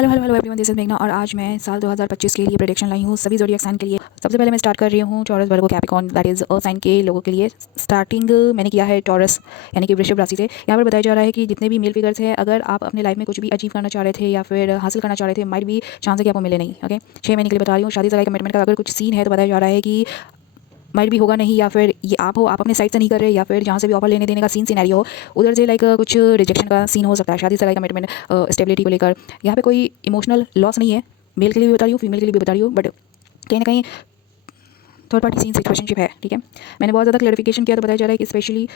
Hello hello hello everyone, this is मेघना और आज मैं साल 2025 के लिए प्रेडिक्शन लाई हूँ सभी ज़ोडिएक साइन के लिए। सबसे पहले मैं स्टार्ट कर रही हूँ Taurus, Virgo, Capricorn, that is earth sign के लोगों के लिए। स्टार्टिंग मैंने किया है टॉरस यानी कि वृषभ राशि से। यहाँ पर बताया जा रहा है कि जितने भी मेल फिगर्स हैं, अगर आप अपने लाइफ में कुछ भी अचीव करना चाह रहे थे या फिर हासिल करना चाह रहे थे, माइट भी चांस है कि आपको मिले नहीं। ओके, 6 महीने के लिए बता रही हूँ। शादी सगाई कमिटमेंट का अगर कुछ सीन है तो बताया जा रहा है कि माइट भी होगा नहीं, या फिर ये आप हो, आप अपने साइड से नहीं कर रहे, या फिर जहाँ से भी ऑफर लेने देने का सीन सिनेरियो हो उधर से लाइक कुछ रिजेक्शन का सीन हो सकता है। शादी सगाई कमिटमेंट स्टेबिलिटी को लेकर यहाँ पे कोई इमोशनल लॉस नहीं है। मेल के लिए भी बता रही हूँ, फीमेल के लिए भी बता रही हूँ, बट कहीं ना कहीं थर्ड पार्टी सीन सिचुएशनशिप है। ठीक है, मैंने बहुत ज़्यादा क्लैरिफिकेशन किया तो बताया जा रहा है कि स्पेशली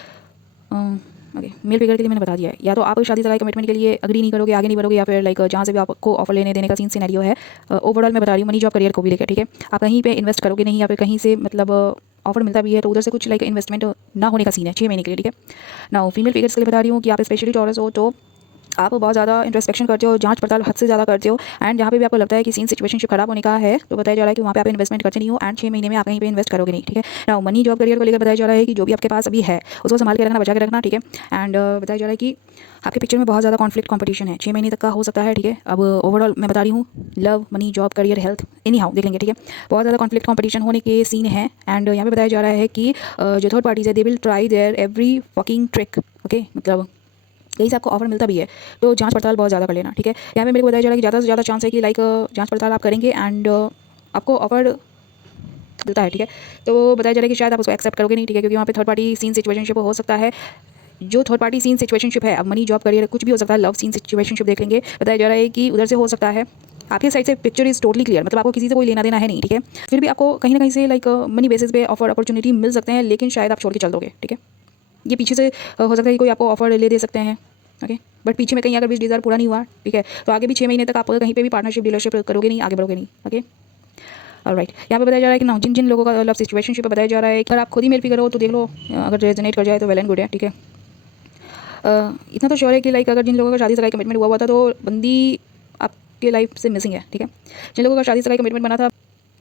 ओके मेल फिगर के लिए मैंने बता दिया है। या तो आप शादी सगाई कमिटमेंट के लिए अग्री नहीं करोगे, आगे नहीं बढ़ोगे, या फिर लाइक जहाँ से भी आपको ऑफर लेने देने का सीन सिनेरियो है। ओवरऑल मैं बता रही हूँ मनी जॉब करियर को भी लेकर। ठीक है, आप कहीं पे इन्वेस्ट करोगे नहीं, या फिर कहीं से मतलब ऑफर मिलता भी है तो उधर से कुछ लाइक इन्वेस्टमेंट ना होने का सीन है 6 महीने के लिए। ठीक है, ना फीमेल फिगर्स के लिए बता रही हूँ कि आप स्पेशली टॉरस हो तो आप बहुत ज़्यादा इंट्रोस्पेक्शन करते हो, जांच पड़ताल हद से ज़्यादा करते हो, एंड जहाँ पे भी आपको लगता है कि सीन सिचुएशनशिप खराब होने का है तो बताया जा रहा है कि वहाँ पे आप इन्वेस्टमेंट करते नहीं हो, एंड 6 महीने में आप कहीं पे इन्वेस्ट करोगे नहीं। ठीक है, ना मनी जॉब करियर को लेकर बताया जा रहा है कि जो भी आपके पास अभी है उसको संभाल के रखना, बचा के रखना। ठीक है, एंड बताया जा रहा है कि आपके पिक्चर में बहुत ज़्यादा कॉन्फ्लिक्ट कंपटीशन है, 6 महीने तक का हो सकता है। ठीक है, अब ओवरऑल मैं बता रही हूँ love, money, job, career, health, any how देख लेंगे। ठीक है, बहुत ज़्यादा कॉन्फ्लिक्ट कंपटीशन होने के सीन है, एंड यहाँ पे बताया जा रहा है कि जो थर्ड पार्टीज है they will try their every fucking trick. Okay, मतलब कहीं से आपको ऑफर मिलता भी है तो जांच पड़ताल बहुत ज़्यादा कर लेना। ठीक है, यहाँ पे मेरे को बताया जा रहा है कि ज़्यादा से ज़्यादा चांस है कि लाइक जांच पड़ताल आप करेंगे एंड आपको ऑफर मिलता है। ठीक है, तो बताया जा रहा है कि शायद आप उसको एक्सेप्ट करोगे नहीं। ठीक है, क्योंकि वहाँ पे थर्ड पार्टी सीन सिचुएशनशिप हो सकता है। जो थर्ड पार्टी सीन सिचुएशनशिप है, अब मनी जॉब करियर कुछ भी हो सकता है, लव सीन सिचुएशनशिप देख लेंगे। बताया जा रहा है कि उधर से हो सकता है आपके साइड से पिक्चर इज टोटली क्लियर, मतलब आपको किसी से कोई लेना देना है नहीं। ठीक है, फिर भी आपको कहीं ना कहीं से लाइक मनी बेसिस पे ऑफर अपॉर्चुनिटी मिल सकते हैं, लेकिन शायद आप छोड़ के चल दोगे। ठीक है, ये पीछे से हो सकता है कि कोई आपको ऑफर ले दे सकते हैं। ओके, बट पीछे में कहीं अगर 20 पूरा नहीं हुआ, ठीक है, तो आगे भी 6 महीने तक आप कहीं पे भी पार्टनरशिप डीलरशिप करोगे नहीं, आगे बढ़ोगे नहीं। ओके, ऑलराइट, यहाँ पे बताया जा रहा है कि ना जिन जिन लोगों का लव सिचुएशनशिप पे बताया जा रहा है कि अगर आप खुद ही मेल फिगर हो तो देख लो, अगर रेजोनेट कर जाए तो वेल एंड गुड है। ठीक है, इतना तो श्योर है कि लाइक अगर जिन लोगों का शादी सगाई कमिटमेंट हुआ था तो बंदी आपके लाइफ से मिसिंग है। ठीक है, जिन लोगों का शादी सगाई कमिटमेंट बना था,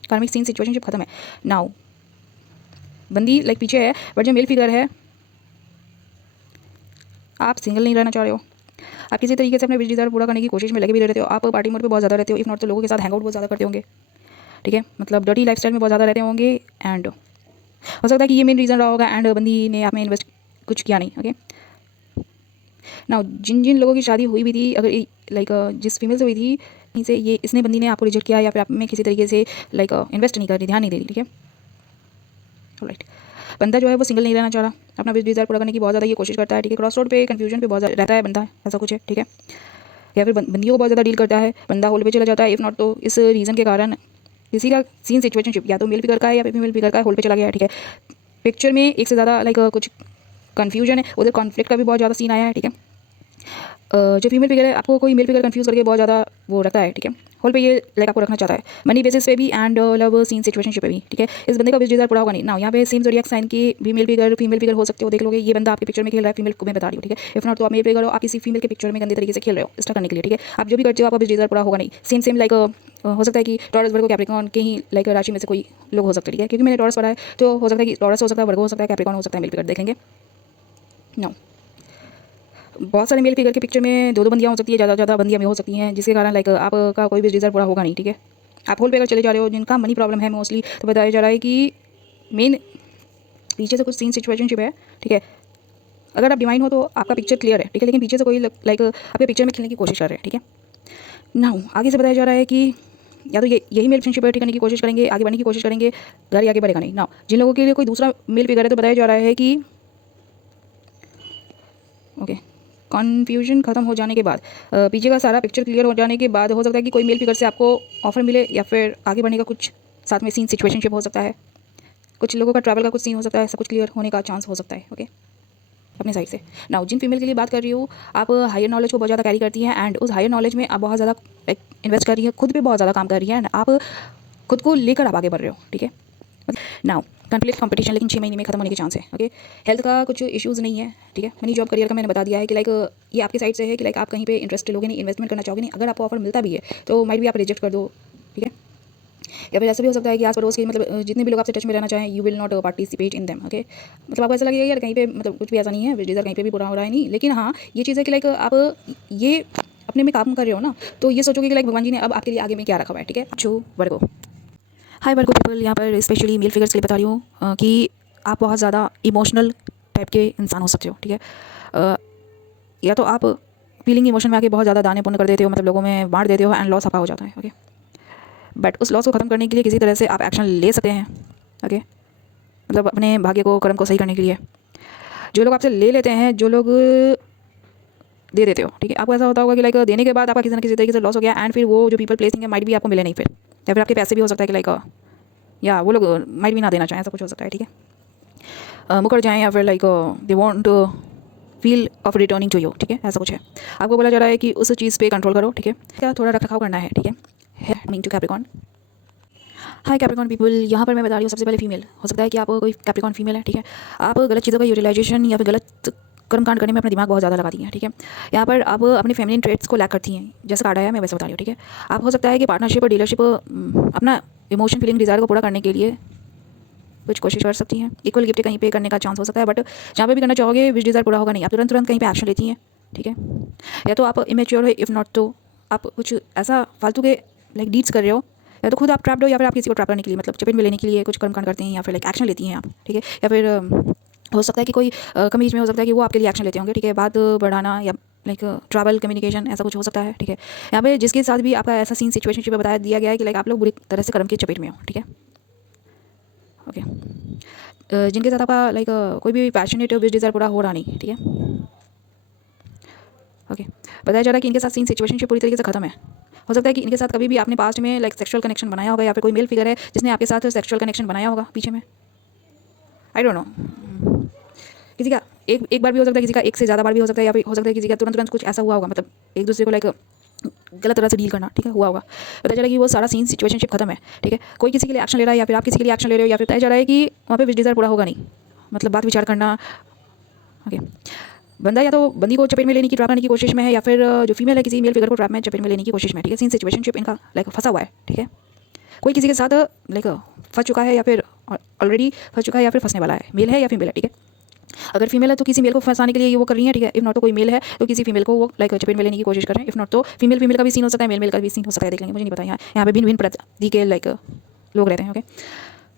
कार्मिक सीन सिचुएशनशिप खत्म है। नाउ बंदी लाइक पीछे है, बट जो मेल फिगर है आप सिंगल नहीं रहना चाह रहे हो, आप किसी तरीके से अपने विश डिज़ायर पूरा करने की कोशिश में लगे भी रहते हो। आप पार्टी मोड पे बहुत ज़्यादा रहते हो, इफ नॉट तो लोगों के साथ हैंग आउट बहुत ज़्यादा करते होंगे। ठीक है, मतलब डर्टी लाइफस्टाइल में बहुत ज़्यादा रहते होंगे, एंड हो सकता है कि ये मेन रीज़न रहा होगा, एंड बंदी ने आप में इन्वेस्ट कुछ किया नहीं। ओके, ना जिन जिन लोगों की शादी हुई भी थी, अगर लाइक जिस फीमेल से हुई थी कहीं से ये इसने बंदी ने आपको रिजेक्ट किया, या फिर आप में किसी तरीके से लाइक इन्वेस्ट नहीं कर रही, ध्यान नहीं दे रही। ठीक है, राइट, बंदा जो है वो सिंगल नहीं रहना चाह रहा, अपना विश डिज़ायर पूरा करने की बहुत ज़्यादा ये कोशिश करता है। ठीक है, क्रॉस रोड पे कन्फ्यूजन पे बहुत ज़्यादा रहता है बंदा, ऐसा कुछ है। ठीक है, या फिर बंदियों को बहुत ज़्यादा डील करता है, बंदा होल पे चला जाता है, इफ़ नॉट तो इस रीज़न के कारण किसी का सीन सिचुएशनशिप या तो मेल फिगर का है या फिर फीमेल फिगर का है, होल पे चला गया है। ठीक है, पिक्चर में एक से ज़्यादा लाइक कुछ कन्फ्यूजन है, उधर कॉन्फ्लिक्ट का भी बहुत ज़्यादा सीन आया है। ठीक है, जो फीमेल फिगर है आपको कोई मेल फिगर कंफ्यूज करके बहुत ज़्यादा वो रखता है। ठीक है, होल पे ये लाइक आपको रखना चाहता है, मनी बेसिस पे भी एंड लव सीन सिचुएशनशिप पे भी। ठीक है, इस बंदे का विश डिज़ायर पूरा होगा नहीं। ना यहाँ पे सेम ज़ोडिएक साइन की भी मेल फिगर फीमेल फिगर हो सकते हो, देख लोगे ये बंदा आपके पिक्चर में खेल रहा है, फीमेल को मैं बता रही हूँ। ठीक है, इफ नॉट तो आप मेल फिगर हो, आप किसी फीमेल के पिक्चर में गंदे तरीके से खेल रहे हो स्टक करने के लिए। ठीक है, आप जो भी करते हो आपका विश डिज़ायर पूरा होगा नहीं। सेम लाइक हो सकता है कि टॉरस, वर्गो, कैप्रिकॉर्न के ही लाइक राशि में से कोई लोग हो सकते हैं। ठीक है, क्योंकि मैंने टॉरस पढ़ा है तो हो सकता है कि टॉरस हो सकता है, वर्गो हो सकता है, कैप्रिकॉर्न हो सकता है, मेल फिगर देख लेंगे। नो, बहुत सारे मेल फिगर के पिक्चर में दो दो बंदियाँ हो सकती है, ज़्यादा बंदियाँ में हो सकती हैं, जिसके कारण लाइक आपका कोई भी डिज़ायर पूरा होगा नहीं। ठीक है, आप होल पे अगर चले जा रहे हो, जिनका मनी प्रॉब्लम है मोस्टली, तो बताया जा रहा है कि मेन पीछे से कुछ सीन सिचुएशनशिप है। ठीक है, अगर आप डिवाइन हो तो आपका पिक्चर क्लियर है। ठीक है, लेकिन पीछे से कोई लाइक आपके पिक्चर में खेलने की कोशिश कर रहे हैं। ठीक है, ना आगे से बताया जा रहा है कि या तो यही मेल फ्रेंडशिप ठीक करने की कोशिश करेंगे, आगे बढ़ने की कोशिश करेंगे, घर ही आगे बढ़ेगा नहीं। ना जिन लोगों के लिए कोई दूसरा मेल फिगर है तो बताया जा रहा है कि ओके कन्फ्यूजन खत्म हो जाने के बाद, पीछे का सारा पिक्चर क्लियर हो जाने के बाद हो सकता है कि कोई मेल फिगर से आपको ऑफर मिले, या फिर आगे बढ़ने का कुछ साथ में सीन सिचुएशनशिप हो सकता है, कुछ लोगों का ट्रैवल का कुछ सीन हो सकता है, सब कुछ क्लियर होने का चांस हो सकता है। ओके, अपने साइड से। नाउ जिन फीमेल के लिए बात कर रही हूँ, आप हायर नॉलेज को बहुत ज़्यादा कैरी करती हैं, एंड उस हायर नॉलेज में आप बहुत ज़्यादा इन्वेस्ट कर रही है, खुद पे बहुत ज़्यादा काम कर रही है, एंड आप खुद को लेकर आप आगे बढ़ रहे हो। ठीक है, नाउ कॉन्फ्लिक्ट कंपटीशन लेकिन 6 महीने में खत्म होने के चांस है। ओके, हेल्थ का कुछ इश्यूज़ नहीं है। ठीक है, मनी जॉब करियर का मैंने बता दिया है कि लाइक ये आपकी साइड से है कि लाइक आप कहीं पे इंटरेस्ट लोगे नहीं, इन्वेस्टमेंट करना चाहोगे नहीं, अगर आपको ऑफर मिलता भी है तो माइट भी आप रिजेक्ट कर दो। ठीक है, या फिर ऐसा भी हो सकता है कि आस पड़ोस के मतलब जितने भी लोग आपसे टच में रहना चाहें, you will not participate in them. Okay, मतलब आपको ऐसा लगेगा यार कहीं पे मतलब कुछ भी ऐसा नहीं है, डिज़ायर कहीं पे भी पूरा हो रहा है नहीं, लेकिन हाँ ये चीज़ है कि लाइक आप ये अपने में काम कर रहे हो ना, तो ये सोचोगे कि लाइक भगवान जी ने अब आपके लिए आगे में क्या रखा हुआ है, ठीक है। जो वर्गो, हाय वर्गो पीपल, यहाँ पर स्पेशली मेल फिगर्स के लिए बता रही हूँ कि आप बहुत ज़्यादा इमोशनल टाइप के इंसान हो सकते हो, ठीक है। या तो आप फीलिंग इमोशन में आके बहुत ज़्यादा दाने पुण्य कर देते हो, मतलब लोगों में बांट देते हो एंड लॉस आपका हो जाता है, ओके। बट उस लॉस को ख़त्म करने के लिए किसी तरह से आप एक्शन ले सकते हैं, ओके, मतलब अपने भाग्य को, कर्म को सही करने के लिए। जो लोग आपसे ले लेते हैं, जो लोग दे देते हो, ठीक है, आपको ऐसा होता होगा कि लाइक देने के बाद आपका किसी न किसी तरीके से लॉस हो गया एंड फिर वो जो पीपल प्लेसिंग है माइट भी आपको मिले नहीं फिर, या फिर आपके पैसे भी हो सकता है कि लाइक या वो लोग माइट भी ना देना चाहें, ऐसा कुछ हो सकता है, ठीक है। मुकर जाएँ या फिर like they want feel of returning to you, ठीक है, ऐसा कुछ है। आपको बोला जा रहा है कि उस चीज़ पे कंट्रोल करो, ठीक है, क्या थोड़ा रख रखाव करना है, ठीक है। Mean to Capricorn, hi Capricorn people, यहाँ पर मैं बता रही हूँ सबसे पहले फीमेल हो सकता है कि आप कोई कैप्रिकॉर्न फीमेल है, ठीक है। आप गलत चीज़ों का यूटिलाइजेशन या फिर गलत कर्मकांड करने में अपना दिमाग बहुत ज़्यादा लगाती हैं, ठीक है। यहाँ पर आप अपनी फेमिनिन ट्रेट्स को लैक करती हैं, जैसा कार्ड आया मैं वैसे बता रही हूँ, ठीक है। आप हो सकता है कि पार्टनरशिप और डीलरशिप अपना इमोशन फीलिंग डिज़ायर को पूरा करने के लिए कुछ कोशिश कर सकती हैं। इक्वल गिफ्ट कहीं पे करने का चांस हो सकता है, बट जहाँ पे भी करना चाहोगे विश डिज़ायर पूरा होगा नहीं, आप तुरंत तुरंत कहीं पे एक्शन लेती हैं, ठीक है। या तो आप इमेच्योर हो, इफ़ नॉट तो आप कुछ ऐसा फालतू के लाइक डीड्स कर रहे हो, या तो खुद आप ट्रैप्ड हो या फिर आप किसी को ट्रैप करने के लिए मतलब चपेट में लेने के लिए कुछ कर्मकांड करते हैं, या फिर लाइक एक्शन लेती हैं आप, ठीक है। या फिर हो सकता है कि कोई कम एज में हो सकता है कि वो आपके लिए एक्शन लेते होंगे, ठीक है, बात बढ़ाना या लाइक ट्रैवल कम्युनिकेशन ऐसा कुछ हो सकता है, ठीक है। यहाँ पे जिसके साथ भी आपका ऐसा सीन सिचुएशनशिप में बताया दिया गया है कि लाइक आप लोग बुरी तरह से कर्म की चपेट में हो, ठीक है, ओके। जिनके साथ आपका लाइक कोई भी पैशनेट विश डिज़ायर पूरा हो रहा नहीं, ठीक है, ओके। बताया जा रहा है कि इनके साथ सीन सिचुएशनशिप पूरी तरीके से खत्म है। हो सकता है कि इनके साथ कभी भी आपने पास्ट में लाइक सेक्सुअल कनेक्शन बनाया होगा, या फिर कोई मेल फिगर है जिसने आपके साथ सेक्सुअल कनेक्शन बनाया होगा पीछे में, आई डोंट नो। किसी का एक बार भी हो सकता है, किसी का एक से ज़्यादा बार भी हो सकता है, या फिर हो सकता है किसी का तुरंत तुरंत कुछ ऐसा हुआ होगा, मतलब एक दूसरे को लाइक गलत तरह से डील करना, ठीक है, हुआ होगा। पता चला कि वो सारा सीन सिचुएशनशिप खत्म है, ठीक है। कोई किसी के लिए एक्शन ले रहा है या फिर आप किसी के लिए एक्शन ले रहे हो, या फिर पता चला है कि वहाँ पे विश डिज़ायर पूरा होगा नहीं, मतलब बात विचार करना, ओके। बंदा या तो बंदी को चपेट में लेने की ट्रैप करने की कोशिश में है, या फिर जो फीमेल है किसी मेल फिगर को ट्रैप में चपेट में लेने की कोशिश में है, ठीक है। सीन सिचुएशनशिप इनका लाइक फंसा हुआ है, ठीक है। कोई किसी के साथ लाइक फंस चुका है, या फिर ऑलरेडी फंस चुका है, या फिर फंसने वाला है, मेल है या फीमेल है, ठीक है। अगर फीमेल है तो किसी मेल को फंसाने के लिए ये वो कर रही है, ठीक है। इफ नॉट तो कोई मेल है तो किसी फीमेल को वो लाइक चपेट में लेने की कोशिश कर रहे हैं। इफ नॉट तो फीमेल फीमेल का भी सीन हो सकता है, मेल मेल का भी सीन हो सकता है, देख लेंगे, मुझे नहीं पता। यहाँ पे भिन्न भिन्न प्रजाति के लाइक लोग रहते हैं, ओके,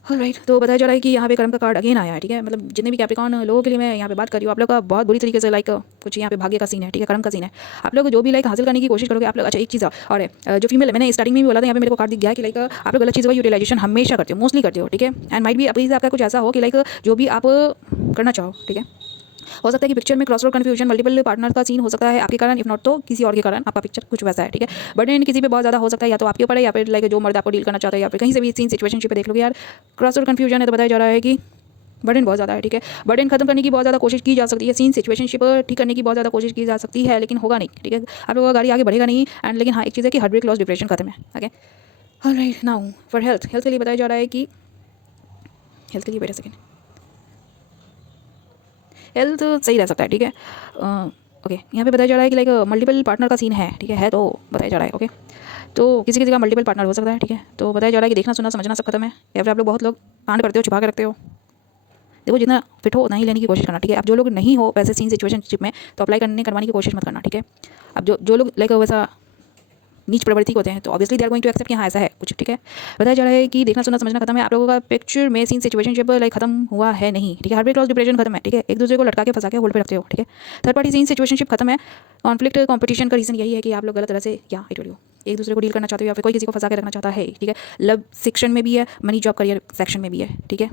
ऑलराइट। तो बताया जा रहा है कि यहाँ पे कर्म का कार्ड अगेन आया है, ठीक है। मतलब जितने भी कैप्रिकॉर्न लोगों के लिए मैं यहाँ पे बात कर रही हूँ, आप लोग का बहुत बुरी तरीके से लाइक कुछ यहाँ पे भाग्य का सीन है, ठीक है, कर्म का सीन है। आप लोग जो भी लाइक हासिल करने की कोशिश करोगे आप लोग, अच्छा एक चीज़ और है, जो फीमेल है मैंने स्टार्टिंग में भी बोला था, यहाँ पे मेरे को कार्ड दिख गया है कि लाइक आप लोग गलत चीज़ों का यूटिलाइजेशन हमेशा करते हो, मोस्टली करते हो, ठीक है। एंड माइट भी अभी से आपका कुछ ऐसा हो कि लाइक जो भी आप करना चाहो, ठीक है। हो सकता है कि पिक्चर में क्रॉसरोड कन्फ्यूजन मल्टीपल पार्टनर का सीन हो सकता है आपके कारण, इफ नॉट तो किसी और के कारण आपका पिक्चर कुछ वैसा है, ठीक है। बर्डन किसी पे बहुत ज़्यादा हो सकता है, या तो आपके ऊपर है या फिर लाइक जो मर्द आपको डील करना चाहता है, या फिर कहीं से भी सीन सिचुएशनशिप पे देख लोगे यार क्रॉसरोड कन्फ्यूजन है, तो बताया जा रहा है कि बर्डन बहुत ज़्यादा है, ठीक है। बर्डन खत्म करने की बहुत ज़्यादा कोशिश की जा सकती है, सीन सिचुएशनशिप ठीक करने की बहुत ज़्यादा कोशिश की जा सकती है, लेकिन होगा नहीं, ठीक है। आप लोगों का गाड़ी आगे बढ़ेगा नहीं एंड, लेकिन हाँ एक चीज़ है कि हार्ट ब्रेक लॉस डिप्रेशन खत्म है, okay, alright. Now for health के लिए बताया जा रहा है कि हेल्थ के लिए वेट अ सेकंड, हेल्थ सही रह सकता है, ठीक है, ओके। यहाँ पे बताया जा रहा है कि लाइक मल्टीपल पार्टनर का सीन है तो बताया जा रहा है, ओके। तो किसी किसी का मल्टीपल पार्टनर हो सकता है, ठीक है। तो बताया जा रहा है कि देखना सुनना समझना सब खत्म है, या फिर आप लोग बहुत लोग कांड करते हो, छिपा के रखते हो। देखो जितना फिट हो उतना ही लेने की कोशिश करना, ठीक है। अब जो लोग नहीं हो वैसे सीन सिचुएशनशिप में तो अप्लाई करवाने की कोशिश मत करना, ठीक है। अब जो लोग लाइक वैसा नीच प्रवृत्ति होते हैं तो obviously they are going to accept कि हाँ ऐसा है कुछ, ठीक है। बताया जा रहा है कि देखना सुनना समझना खत्म है, आप लोगों का पिक्चर में सीन सिचुएशनशिप लाइक खत्म हुआ है नहीं, ठीक है। हार्ट ब्रेक लॉस डिप्रेशन खत्म है, ठीक है। एक दूसरे को लटका के फंसा के होल्ड पे रखते हो, ठीक है। थर्ड पार्टी सीन सिचुएशनशिप खत्म है। कॉन्फ्लिक्ट कंपटीशन का रीजन यही है कि आप लोग गलत तरह से या आई टोल्ड यू एक दूसरे को डील करना चाहते हो, या फिर कोई किसी को फंसा के रखना चाहता है, ठीक है। लव सेक्शन में भी है, मनी जॉब करियर सेक्शन में भी है, ठीक है,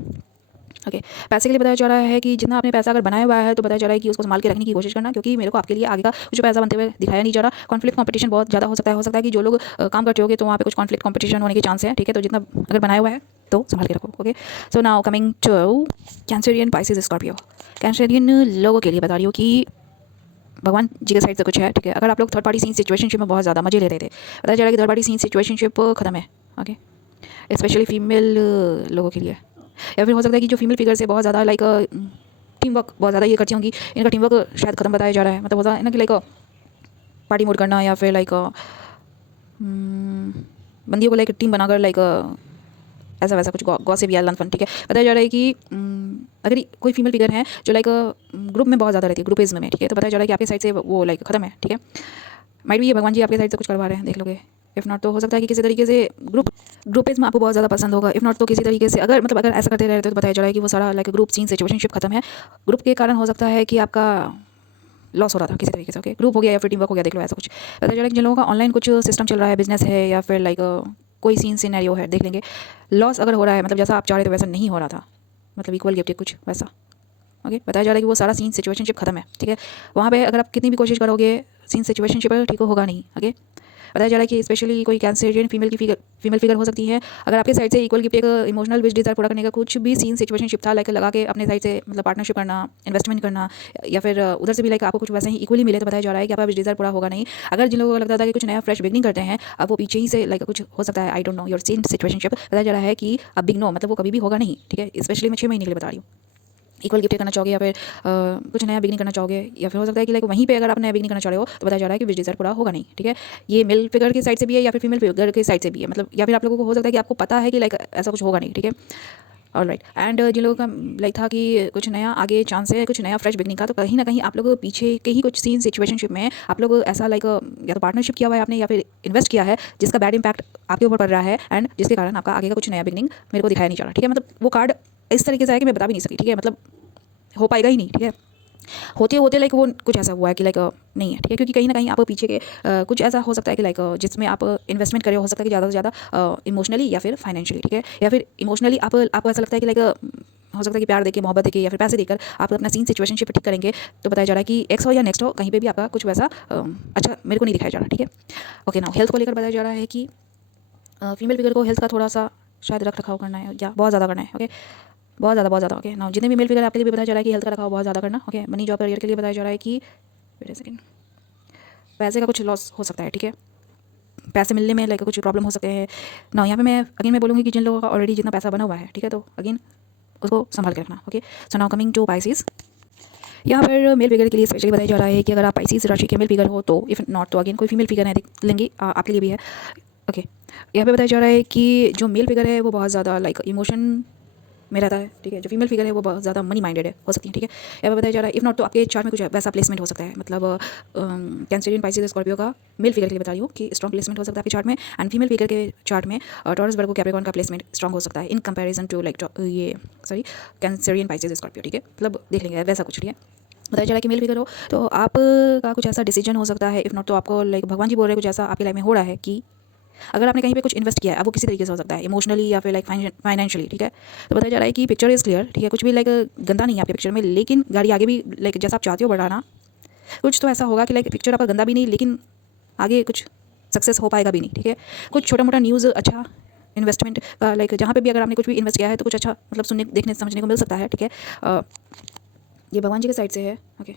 ओके। पैसे के लिए बताया जा रहा है कि जितना आपने पैसा अगर बनाया हुआ है तो बताया जा रहा है कि उसको संभाल के रखने की कोशिश करना, क्योंकि मेरे को आपके लिए आगे का कुछ पैसा बनते हुए दिखाया नहीं जा रहा। कॉन्फ्लिक्ट कंपटीशन बहुत ज़्यादा हो सकता है कि जो लोग काम करते होगे तो वहाँ पे कुछ कॉन्फ्लिक्ट कंपटीशन होने के चांस है, ठीक है। तो जितना अगर बनाया हुआ है तो संभाल के रखो, okay. So now coming to Cancerian Pisces Scorpio, Cancerian लोगों के लिए बता रही हूँ कि भगवान जी के साइड से कुछ है, ठीक है। अगर आप लोग थर्ड पार्टी सीन सिचुएशनशिप में बहुत ज़्यादा मजे ले रहे थे, बताया जा रहा है कि थर्ड पार्टी सीन सिचुएशनशिप खत्म है, ओके, स्पेशली फीमेल लोगों के लिए। या फिर हो सकता है कि जो फीमेल फिगर से बहुत ज़्यादा लाइक टीम वर्क बहुत ज़्यादा ये करती होंगी, इनका टीम वर्क शायद खत्म बताया जा रहा है। मतलब होता है ना कि लाइक पार्टी मोड करना, या फिर लाइक बंदियों को लाइक टीम बनाकर लाइक ऐसा वैसा कुछ गॉसिप या लंफन, ठीक है। बताया जा रहा है कि अगर कोई फीमेल फिगर है जो लाइक ग्रुप में बहुत ज़्यादा रहती है, ग्रुपिज्म में, ठीक है, तो बताया जा रहा है कि आपकी साइड से वो लाइक खत्म है, ठीक है। माइट भी ये भगवान जी आपके साइड से कुछ करवा रहे हैं, देख लोगे। इफ़ नॉट तो हो सकता है कि किसी तरीके से ग्रुपिज्म आपको बहुत ज़्यादा पसंद होगा। इफ़ नॉट तो किसी तरीके से अगर ऐसा करते रहते तो बताया जा रहा है कि वो सारा लाइक ग्रुप सीन सिचुएशनशिप खत्म है। ग्रुप के कारण हो सकता है कि आपका लॉस हो रहा था किसी तरीके से। ओके, ग्रुप हो गया या फिर टीम वर्क हो गया, देख लो ऐसा कुछ पता चला कि जिन लोगों का ऑनलाइन कुछ सिस्टम चल रहा है, बिजनेस है या फिर लाइक कोई सीन सिनेरियो है, देख लेंगे। लॉस अगर हो रहा है मतलब जैसा आप चाह रहे थे वैसा नहीं हो रहा था, मतलब इक्वल गिफ्ट कुछ वैसा। ओके, बताया जा रहा है कि वो सारा सीन सिचुएशनशिप खत्म है, ठीक है। वहाँ पे अगर आप कितनी भी कोशिश करोगे सीन सिचुएशनशिप ठीक होगा नहीं। ओके, बताया जा रहा है कि स्पेशली कोई कैंसरियन फीमेल फिगर हो सकती है। अगर आपके साइड से इक्वल गिफ्ट एक इमोशनल विश डिज़ायर पूरा करने का कुछ भी सीन सिचुएशनशिप था, लाइक लगा के अपने साइड से मतलब पार्टनरशिप करना, इन्वेस्टमेंट करना, या फिर उधर से भी लाइक आपको कुछ वैसे ही इक्वली मिले, तो बताया जा रहा है कि आपका विश डिज़ायर पूरा होगा नहीं। अगर जिन लोगों को लगता था कि कुछ नया फ्रेश बिगनिंग करते हैं, अब वो पीछे ही से लाइक कुछ हो सकता है, I don't know your scene situationship, बताया जा रहा है कि अब बिग नो मतलब वो कभी भी होगा नहीं, ठीक है। स्पेशली मैं 6 महीने के लिए बता रही हूँ। इक्वल गिफ्ट करना चाहोगे या फिर कुछ नया बिगनिंग करना चाहोगे, या फिर हो सकता है कि लाइक वहीं पे अगर आप नया बिगनिंग करना चाह रहे हो तो बताया जा रहा है कि विश डिज़ायर पूरा होगा नहीं, ठीक है। ये मेल फिगर की साइड से भी है या फिर फीमेल फिगर की साइड से भी है, मतलब या फिर आप लोगों को हो सकता है कि आपको पता है कि लाइक ऐसा कुछ होगा नहीं, ठीक है। ऑलराइट, एंड जिन लोगों का लाइक था कि कुछ नया आगे चांस है, कुछ नया फ्रेश बिगनिंग का, तो कहीं ना कहीं आप लोग पीछे के ही कुछ सीन सिचुएशनशिप में आप लोग ऐसा लाइक या तो पार्टनरशिप किया हुआ है आपने या फिर इन्वेस्ट किया है जिसका बैड इंपैक्ट आपके ऊपर पड़ रहा है, एंड जिसके कारण आपका आगे का कुछ नया बिगनिंग मेरे को दिखाया नहीं जा रहा, ठीक है। मतलब वो कार्ड इस तरीके से है कि मैं बता भी नहीं सकी, ठीक है, मतलब हो पाएगा ही नहीं, ठीक है। होते होते लाइक वो कुछ ऐसा हुआ है कि लाइक नहीं है, ठीक है, क्योंकि कहीं ना कहीं आप पीछे के कुछ ऐसा हो सकता है कि लाइक जिसमें आप इन्वेस्टमेंट करें, हो सकता है कि ज़्यादा से ज़्यादा इमोशनली या फिर फाइनेंशियली, ठीक है, या फिर इमोशनली आपको ऐसा लगता है कि लाइक हो सकता है कि प्यार देके, मोहब्बत देके या फिर पैसे देकर आप अपना सीन सिचुएशनशिप ठीक करेंगे, तो बताया जा रहा है कि एक्स हो या नेक्स्ट हो, कहीं पे भी आपका कुछ वैसा अच्छा मेरे को नहीं दिखाया जा रहा, ठीक है। ओके, नाउ हेल्थ को लेकर बताया जा रहा है कि फीमेल फिगर को हेल्थ का थोड़ा सा शायद रख रखाव करना है या बहुत ज़्यादा करना है। ओके, बहुत ज़्यादा। ओके, ना जितने भी मेल फिगर आपके लिए भी बताया जा रहा है कि हेल्थ का रखाव बहुत ज़्यादा करना। ओके, मनी जॉब करियर के लिए बताया जा रहा है कि वेट अ सेकंड, पैसे का कुछ लॉस हो सकता है, ठीक है। पैसे मिलने में लाइक कुछ प्रॉब्लम हो सकते हैं ना। यहाँ पे मैं बोलूँगी कि जिन लोगों का ऑलरेडी जितना पैसा बना हुआ है, ठीक है, तो अगेन उसको संभाल के रखना। Okay, so now coming to Pisces. यहाँ पर मेल फिगर के लिए स्पेशली बताया जा रहा है कि अगर आप पाइसिस राशि के मेल फिगर हो तो, इफ नॉट तो अगेन कोई फीमेल फिगर है देख लेंगे, आपके लिए भी है। ओके, यहाँ पे बताया जा रहा है कि जो मेल फिगर है वो बहुत ज़्यादा लाइक इमोशन में रहता है, ठीक है। जो फीमेल फिगर है वो बहुत ज़्यादा मनी माइंडेड है, हो सकती है, ठीक है। यहाँ पे बताया जा रहा है इफ नॉट तो आपके चार्ट में कुछ वैसा प्लेसमेंट हो सकता है, मतलब कैंसरियन पाइसिस स्कॉर्पियो का मेल फिगर के लिए बता रही हूँ कि स्ट्रॉन्ग प्लेसमेंट हो सकता है आपके चार्ट में, एंड फीमेल फिगर के चार्ट में टॉरस वर्गो कैप्रिकॉर्न का प्लेसमेंट स्ट्रॉन्ग हो सकता है इन कंपैरिजन टू लाइक ये कैंसरियन पाइसिस स्कॉर्पियो, ठीक है, मतलब देख लेंगे वैसा कुछ, ठीक है। बताया जा रहा है कि मेल फिगर हो तो आपका कुछ ऐसा डिसीजन हो सकता है, इफ नॉट तो आपको लाइक भगवान जी बोल रहे हैं कुछ ऐसा आपकी लाइफ में हो रहा है कि अगर आपने कहीं पे कुछ इन्वेस्ट किया है, अब वो किसी तरीके से हो सकता है इमोशनली या फिर लाइक फाइनेंशियली, ठीक है, तो बताया जा रहा है कि पिक्चर इज़ क्लियर, ठीक है, कुछ भी लाइक गंदा नहीं है आपके पिक्चर में, लेकिन गाड़ी आगे भी लाइक जैसा आप चाहते हो बढ़ाना, कुछ तो ऐसा होगा कि लाइक पिक्चर आपका गंदा भी नहीं लेकिन आगे कुछ सक्सेस हो पाएगा भी नहीं, ठीक है। कुछ छोटा मोटा न्यूज़ अच्छा इन्वेस्टमेंट का लाइक जहाँ पे भी अगर आपने कुछ भी इन्वेस्ट किया है तो कुछ अच्छा मतलब सुनने देखने समझने को मिल सकता है, ठीक है। ये भगवान जी के साइड से है। ओके,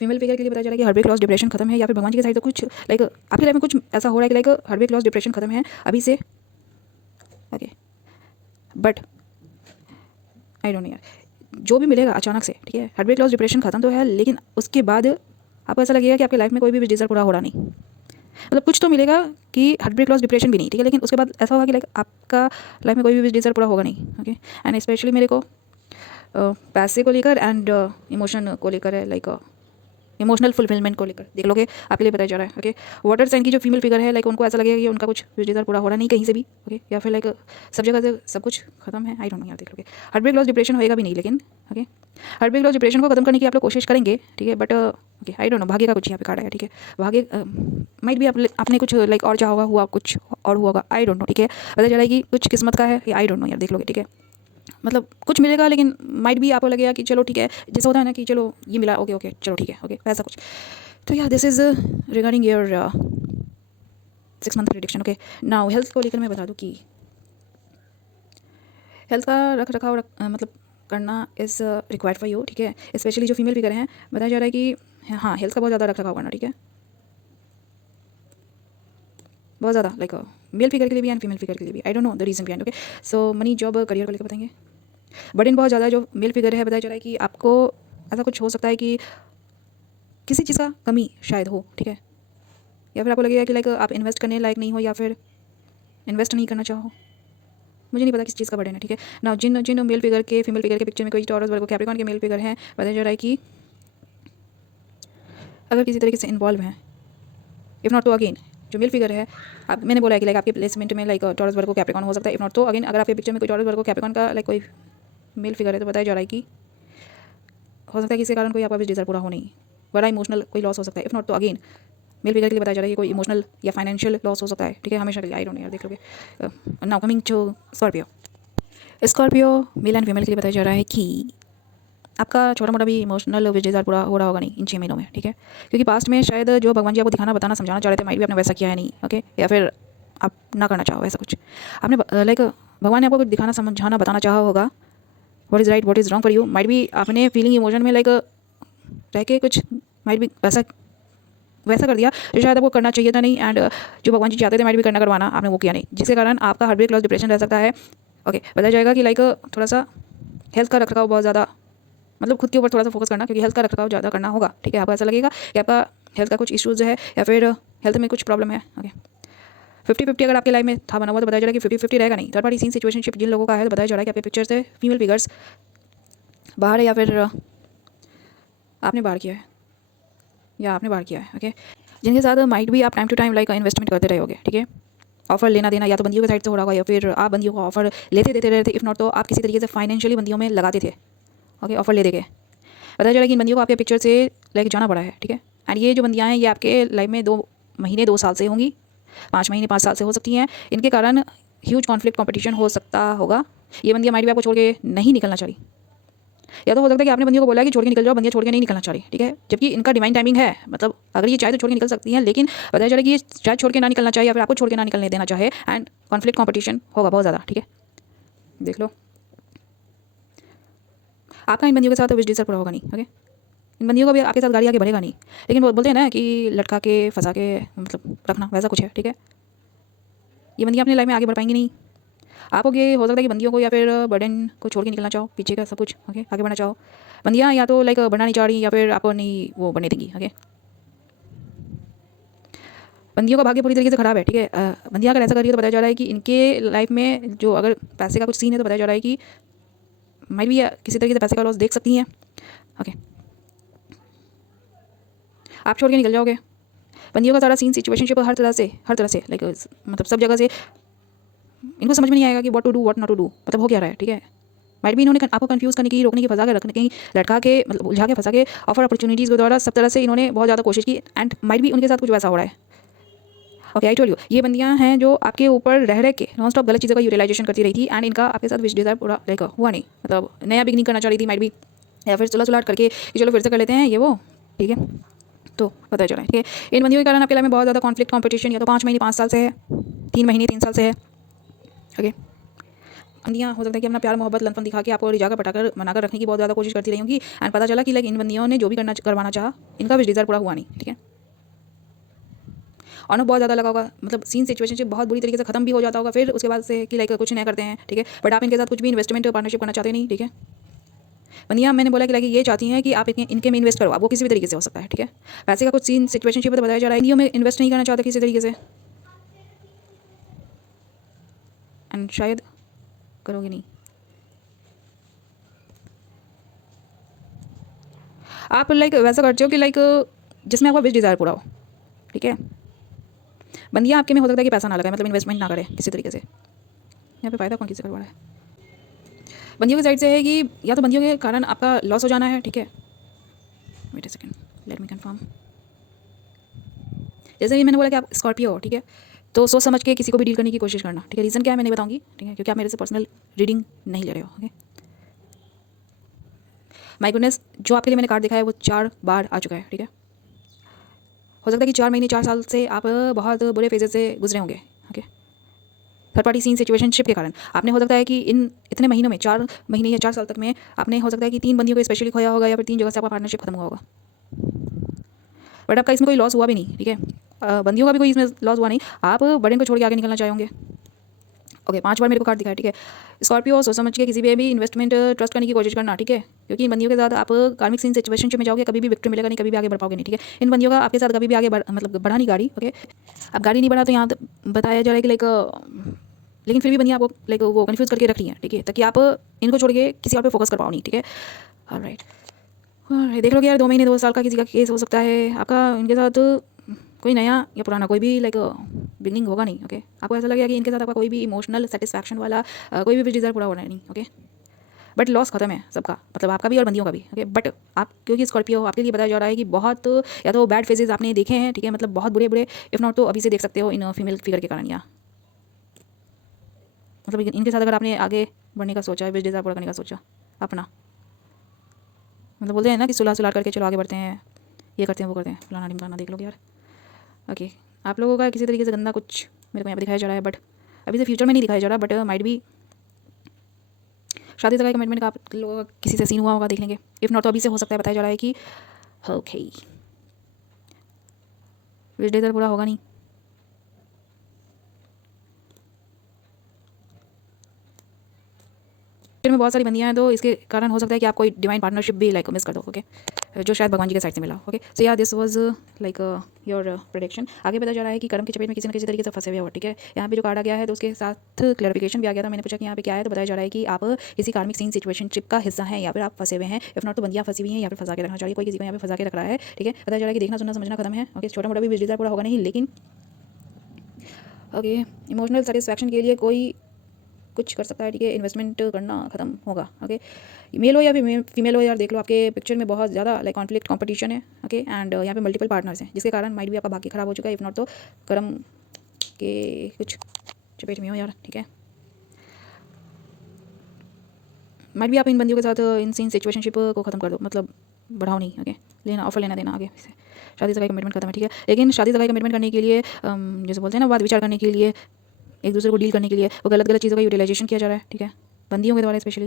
फीमेल फिगर के लिए बताया जा रहा है कि हर वेट लॉस डिप्रेशन खत्म है, या फिर भगवान जी के साइड से कुछ लाइक आपकी लाइफ में कुछ ऐसा हो रहा है कि लाइक हर वेट लॉस डिप्रेशन खत्म है अभी से। Okay, but I don't no यार, जो भी मिलेगा अचानक से, ठीक है, हर वेट लॉस डिप्रेशन खत्म तो है, लेकिन उसके बाद आपको ऐसा लगेगा कि आपकी लाइफ में कोई भी डिज़ायर पूरा हो रहा नहीं, मतलब कुछ तो मिलेगा कि हार्ट ब्रेक लॉस डिप्रेशन भी नहीं, ठीक है, लेकिन उसके बाद ऐसा होगा कि लाइक आपका लाइफ में कोई भी डिज़ायर पूरा होगा नहीं। ओके, एंड स्पेशली मेरे को पैसे को लेकर एंड इमोशन को लेकर है, लाइक इमोशनल फुलफिलमेंट को लेकर देख लोगे आपके लिए बताया जा रहा है। ओके, वाटर साइन की जो फीमेल फिगर है लाइक उनको ऐसा लगेगा कि उनका कुछ डिज़ायर पूरा हो रहा नहीं कहीं से भी। ओके, या फिर लाइक सब जगह से सब कुछ खत्म है, आई डोंट नो यार, देख लोगे हार्ट ब्रेक लॉस डिप्रेशन होएगा भी नहीं, लेकिन okay heartbreak loss depression को खत्म करने की आप लोग कोशिश करेंगे, ठीक है, but okay I don't no भाग्य का कुछ यहाँ पे कार्ड आया, ठीक है। भाग्य माइट भी आपने कुछ लाइक और चाहा होगा, हुआ कुछ और हुआ होगा, आई डोंट नो, ठीक है। पता चला कि कुछ किस्मत का है, आई डोंट नो यार, देख लोगे, ठीक है। मतलब कुछ मिलेगा लेकिन माइट भी आपको लगेगा कि चलो ठीक है, जैसा होता है ना कि चलो ये मिला, ओके ओके चलो ठीक है, ओके ऐसा कुछ। तो यार this is regarding your 6 month prediction. Okay, now health को लेकर मैं बता दूं कि हेल्थ का रख रखाव मतलब करना इज़ रिक्वायर्ड फॉर यू, ठीक है। स्पेशली जो फीमेल फिगर हैं बताया जा रहा है कि हाँ हेल्थ का बहुत ज़्यादा रख रखाव करना, ठीक है, बहुत ज़्यादा लाइक मेल फिगर के लिए भी एंड फीमेल फिगर के लिए भी, आई don't know the reason behind. Okay, so money job career को लेकर बताएंगे, बर्डन बहुत ज़्यादा है जो मेल फिगर है, बताया जा रहा है कि आपको ऐसा कुछ हो सकता है कि किसी चीज़ का कमी शायद हो, ठीक है, या फिर आपको लगेगा कि लाइक आप इन्वेस्ट करने लायक नहीं हो या फिर इन्वेस्ट नहीं करना चाहो, मुझे नहीं पता किस चीज़ का बर्डन है, ठीक है। ना जिन जिन मेल फिगर के फीमेल फिगर के पिक्चर में कोई टॉरस वर्गो कैप्रिकॉर्न के मेल फिगर हैं, बताया जा रहा है कि अगर किसी तरीके से इन्वॉल्व हैं इफ़ नॉट तो अगेन जो मेल फिगर है, आप मैंने बोला है कि लाइक आपके प्लेसमेंट में लाइक टॉरस वर्गो कैप्रिकॉन हो सकता है। इफ़ नॉट तो अगेन अगर आपके पिक्चर में कोई टॉरस वर्गो कैप्रिकॉन का लाइक कोई मेल फिगर है तो बताया जा रहा है कि हो सकता है कि इसके कारण कोई आपका विश डिज़ायर पूरा हो नहीं, बड़ा इमोशनल कोई लॉस हो सकता है। इफ़ नॉट तो अगेन मेल फिगर के लिए बताया जा रहा है कि कोई इमोशनल या फाइनेंशियल लॉस हो सकता है, ठीक है, हमेशा के लिए। आई डोंट नो यार, देख लोगे। Now coming to Scorpio. Scorpio male and female के लिए बताया जा रहा है कि आपका छोटा मोटा भी इमोशनल विश डिज़ायर पूरा हो रहा होगा नहीं इन 6 महीनों में, ठीक है, क्योंकि पास्ट में शायद जो भगवान जी आपको दिखाना बताना समझाना चाह रहे थे, माइट भी आपने वैसा किया है नहीं, ओके, या फिर आप ना करना चाहो ऐसा कुछ आपने लाइक भगवान ने आपको कुछ दिखाना समझाना बताना चाहा होगा, what is right what is wrong for you. Might भी आपने फीलिंग इमोशन में लाइक रह के कुछ माइट भी वैसा कर दिया जो शायद आपको करना चाहिए था नहीं, एंड जो भगवान जी चाहते थे माइट भी करना करवाना, आपने वो किया नहीं, जिसके कारण आपका हार्ट ब्रेक लॉस डिप्रेशन रह सकता है। ओके, बताया जाएगा कि लाइक थोड़ा सा हेल्थ का रखरखाव बहुत ज़्यादा, मतलब खुद के ऊपर थोड़ा सा फोकस करना, क्योंकि हेल्थ का रखरखाव ज़्यादा करना होगा, ठीक है। आपको ऐसा लगेगा कि आपका हेल्थ का कुछ इश्यूज़ है या फिर हेल्थ में कुछ प्रॉब्लम है। ओके, 50-50 अगर आपके लाइफ में था बना हुआ तो बताया जा रहा है कि 50-50 रहेगा नहीं। थर्ड पार्टी सीन सिचुएशनशिप जिन लोगों का है तो बताया जा रहा है कि आपके पिक्चर से फीमेल फिगर्स बाहर है या फिर आपने बाहर किया है या आपने बाहर किया है, ओके, जिनके साथ माइट भी आप time to time like investment करते रहे होगे, ठीक है। ऑफर लेना देना या तो बंदियों की साइड से हो रहा होगा या फिर आप बंदियों को ऑफर लेते देते रहे थे। इफ़ नॉट तो आप किसी तरीके से फाइनेंशियली बंदियों में लगाते थे, ओके, ऑफर ले दे गए। बताया जा रहा है कि इन बंदियों को आपके पिक्चर से लाइक जाना पड़ा है, ठीक है। एंड ये जो बंदियाँ हैं ये आपके लाइफ में 2 महीने 2 साल से होंगी, 5 महीने 5 साल से हो सकती हैं। इनके कारण ह्यूज कॉन्फ्लिक्ट कॉम्पिटिशन हो सकता होगा। ये बंदियाँ माइट भी आपको छोड़ के नहीं निकलना चाह रही, या तो हो सकता है कि आपने बंदियों को बोला है कि छोड़ के निकल जाओ, बंदियाँ छोड़ के नहीं निकलना चाह रही, ठीक है, जबकि इनका डिवाइन टाइमिंग है, मतलब अगर ये चाहे तो छोड़ के निकल सकती हैं, लेकिन बताया जा रहा है कि ये शायद छोड़ के ना निकलना चाहे या फिर आपको छोड़ के ना निकलने देना चाहे, एंड कॉन्फ्लिक्ट कॉम्पिटिशन होगा बहुत ज़्यादा, ठीक है। देख लो, आपका इन बंदियों के साथ विश डिज़ायर पूरा होगा नहीं, ओके। इन बंदियों का भी आपके साथ गाड़ी आगे बढ़ेगा नहीं, लेकिन वो बोलते हैं ना कि लटका के फंसा के मतलब रखना, वैसा कुछ है, ठीक है। ये बंदियाँ अपनी लाइफ में आगे बढ़ पाएंगी नहीं। आपको ये हो सकता है कि बंदियों को या फिर बर्डन को छोड़ के निकलना चाहो, पीछे का सब कुछ, ओके, आगे बढ़ना चाहो। बंदियाँ या तो लाइक बढ़ना नहीं चाह रही या फिर आपको नहीं वो बनने देंगी, ओके। बंदियों का भाग्य पूरी तरीके से खराब है, ठीक है। बंदियाँ अगर ऐसा कर रही है तो बताया जा रहा है कि इनके लाइफ में जो अगर पैसे का कुछ सीन है तो बताया जा रहा है कि माइट भी किसी तरीके से पैसे का लॉस देख सकती हैं, ओके। आप छोड़ के निकल जाओगे। बंदियों का सारा सीन सिचुएशनशिप हर तरह से लाइक मतलब सब जगह से इनको समझ में नहीं आएगा कि what to do what not to do, मतलब हो क्या रहा है, ठीक है। माइट भी इन्होंने आपको कंफ्यूज करने की, रोकने की, फंसा के रखने की, लटका के मतलब उलझा के फंसा के ऑफर अपॉर्चुनिटीज़ के द्वारा सब तरह से इन्होंने बहुत ज़्यादा कोशिश की, एंड माइट भी उनके साथ कुछ वैसा हो रहा है, ओके। आई टोल्ड यू, ये बंदियां हैं जो आपके ऊपर रह के नॉन स्टॉप गलत चीज़ों का यूटिलाइजेशन करती रही थी, एंड इनका आपके साथ विश डिज़ायर पूरा लाइक हुआ नहीं, मतलब नया बिगनिंग करना चाह रही थी माइट भी, या फिर सुलह सुलाट करके कि चलो फिर से कर लेते हैं ये वो, ठीक है। तो पता चला ठीक है, इन बंदियों के कारण आपके लाइफ में बहुत ज़्यादा कॉन्फ्लिक्ट कॉम्पिटिशन या तो 5 महीने 5 साल से है, 3 महीने 3 साल से है, ओके। बंदियाँ हो सकता है कि अपना प्यार मोहब्बत लंपन दिखा के आपको रिझाकर पटाकर मनाकर रखने की बहुत ज़्यादा कोशिश करती रही होंगी, एंड पता चला कि लाइक इन बंदियों ने जो भी करवाना चाहा इनका विश डिज़ायर पूरा हुआ नहीं, ठीक है। और ना बहुत ज़्यादा लगा होगा, मतलब सीन सिचुएशनशिप बहुत बुरी तरीके से खत्म भी हो जाता होगा फिर उसके बाद से कि लाइक कुछ नया करते हैं, ठीक है। बट आप इनके साथ कुछ भी इन्वेस्टमेंट पार्टनरशिप करना चाहते नहीं, ठीक है। बंदियाँ मैंने बोला कि लाइक ये चाहती हैं कि आप इनके में इन्वेस्ट करो, आप वो किसी भी तरीके से हो सकता है, ठीक है। पैसे का कुछ सीन सिचुएशनशिप में तो बताया जा रहा है इंडिया में इन्वेस्ट नहीं करना चाहते किसी तरीके से, एंड शायद करोगे नहीं। आप लाइक वैसा करते हो कि लाइक जिसमें आपका विश डिज़ायर पूरा हो, ठीक है। बंदियाँ आपके में हो सकता है कि पैसा ना लगाए, मतलब इन्वेस्टमेंट ना करे किसी तरीके से। यहाँ पे फ़ायदा कौन किसी करवा रहा है? बंदियों की साइड से है कि या तो बंदियों के कारण आपका लॉस हो जाना है, ठीक है। Wait a second, let me confirm. जैसे कि मैंने बोला कि आप स्कॉर्पियो हो, ठीक है, तो सोच समझ के किसी को भी डील करने की कोशिश करना, ठीक है। रीज़न क्या है मैं नहीं बताऊंगी, ठीक है, क्योंकि आप मेरे से पर्सनल रीडिंग नहीं ले रहे हो, ओके। माय गुडनेस, जो आपके लिए मैंने कार्ड देखा है वो 4 बार आ चुका है, ठीक है। हो सकता है कि 4 महीने 4 साल से आप बहुत बुरे फेजेस से गुजरे होंगे, okay. Third party scene situationship के कारण आपने हो सकता है कि इन इतने महीनों में 4 महीने या 4 साल तक में आपने हो सकता है कि 3 बंदियों को स्पेशली खोया होगा या फिर 3 जगह से आपका पार्टनरशिप खत्म हुआ होगा। बट आपका इसमें कोई लॉस हुआ भी नहीं, ठीक है। बंदियों का भी कोई इसमें लॉस हुआ नहीं, आप बर्डन को छोड़ के आगे निकलना चाहेंगे, ओके। 5 बार मेरे को कार्ड दिखा है, ठीक है। स्कॉर्पियो सोच समझ के किसी भी इन्वेस्टमेंट ट्रस्ट करने की कोशिश करना, ठीक है, क्योंकि इन बंदियों के साथ आप कार्मिक सीन सिचुएशनशिप में जाओगे कभी भी विक्ट्री मिलेगा नहीं, कभी भी आगे बढ़ पाओगे नहीं, ठीक है। इन बंदियों का आपके साथ कभी भी आगे मतलब बढ़ा नहीं गाड़ी, ओके। अब गाड़ी नहीं बढ़ा तो यहाँ बताया जा रहा है कि लाइक लेकिन फिर भी बंदियाँ आपको लाइक वो कन्फ्यूज़ करके रख रही हैं, ठीक है, ताकि आप इनको छोड़ के किसी और पे फोकस कर पाओ नहीं, ठीक है। ऑलराइट, देख लो कि यार 2 महीने 2 साल का किसी का केस हो सकता है आपका इनके साथ कोई नया या पुराना कोई भी लाइक बिगनिंग होगा नहीं। ओके, आपको ऐसा लगेगा कि इनके साथ आपका कोई भी इमोशनल सेटिस्फैक्शन वाला कोई भी विश डिज़ायर पूरा हो रहा है नहीं। ओके, बट लॉस खत्म है सबका, मतलब आपका भी और बंदियों का भी। ओके, बट आप क्योंकि स्कॉर्पियो हो, आपके लिए बताया जा रहा है कि बहुत या तो बैड फेजेस आपने देखे हैं, ठीक है, मतलब बहुत बुरे बुरे, इफ नॉट तो अभी से देख सकते हो इन फीमेल फिगर के कारण। या मतलब इनके साथ अगर आपने आगे बढ़ने का सोचा है, विश डिज़ायर पूरा करने का सोचा अपना, मतलब बोलते हैं ना कि सुलह सुलाह करके चलो आगे बढ़ते हैं, ये करते हैं वो करते हैं, फलाना ढिमकाना, देख लो यार। ओके, आप लोगों का किसी तरीके से गंदा कुछ मेरे को यहाँ पे दिखाया जा रहा है, बट अभी से फ्यूचर में नहीं दिखाया जा रहा, बट माइट भी शादी तक का कमिटमेंट का आप लोगों का किसी से सीन हुआ होगा, देख लेंगे। इफ नॉट तो अभी से हो सकता है, बताया जा रहा है कि ओके विश डिज़ायर पूरा होगा नहीं। में बहुत सारी बंदियां हैं, तो इसके कारण हो सकता है कि आप कोई डिवाइन पार्टनरशिप भी लाइक मिस कर दो। ओके, जो शायद भगवान जी के साइड से मिला। ओके, सो या this was like your prediction. आगे पता जा रहा है कि कर्म के चपेट में किसी न किसी तरीके से फंसे हुए हो। ठीक है, यहाँ पे जो कार्ड आ गया है तो उसके साथ क्लैरिफिकेशन भी आ गया था। मैंने पूछा कि यहाँ पे क्या है, तो बताया जा रहा है कि आप किसी कार्मिक सीन सिचुएशनशिप का हिस्सा हैं या फिर आप फंसे हुए हैं। इफ नॉट तो बंदियां फंसी हुई हैं या फिर फंसा के रखना चाहिए, कोई किसी को यहाँ पे फंसा के रख रहा है। ठीक है, बताया जा रहा है कि देखना सुनना समझना खत्म है। ओके, छोटा मोटा भी बिजली पूरा होगा नहीं, लेकिन ओके इमोशनल सेटिस्फैक्शन के लिए कोई कुछ कर सकता है। ठीक है, इन्वेस्टमेंट करना खत्म होगा। ओके, मेल हो या फिर फीमेल हो यार, देख लो आपके पिक्चर में बहुत ज़्यादा लाइक कॉन्फ्लिक्ट कंपटीशन है। ओके, एंड यहाँ पे मल्टीपल पार्टनर्स हैं, जिसके कारण माइट भी आपका भाग्य खराब हो चुका है। इफ नॉट तो कर्म के कुछ चपेट में हो यार। ठीक है, माइट भी आप इन बंदियों के साथ इन सीन सिचुएशनशिप को खत्म कर दो, मतलब बढ़ाओ नहीं। ओके, लेना ऑफर लेना देना आगे से शादी सगाई कमिटमेंट खत्म है। ठीक है, लेकिन शादी सगाई कमिटमेंट करने के लिए जैसे बोलते हैं ना, बात विचार करने के लिए, एक दूसरे को डील करने के लिए वो गलत गलत चीज़ों का यूटिलाइजेशन किया जा रहा है। ठीक है, बंदियों के द्वारा स्पेशली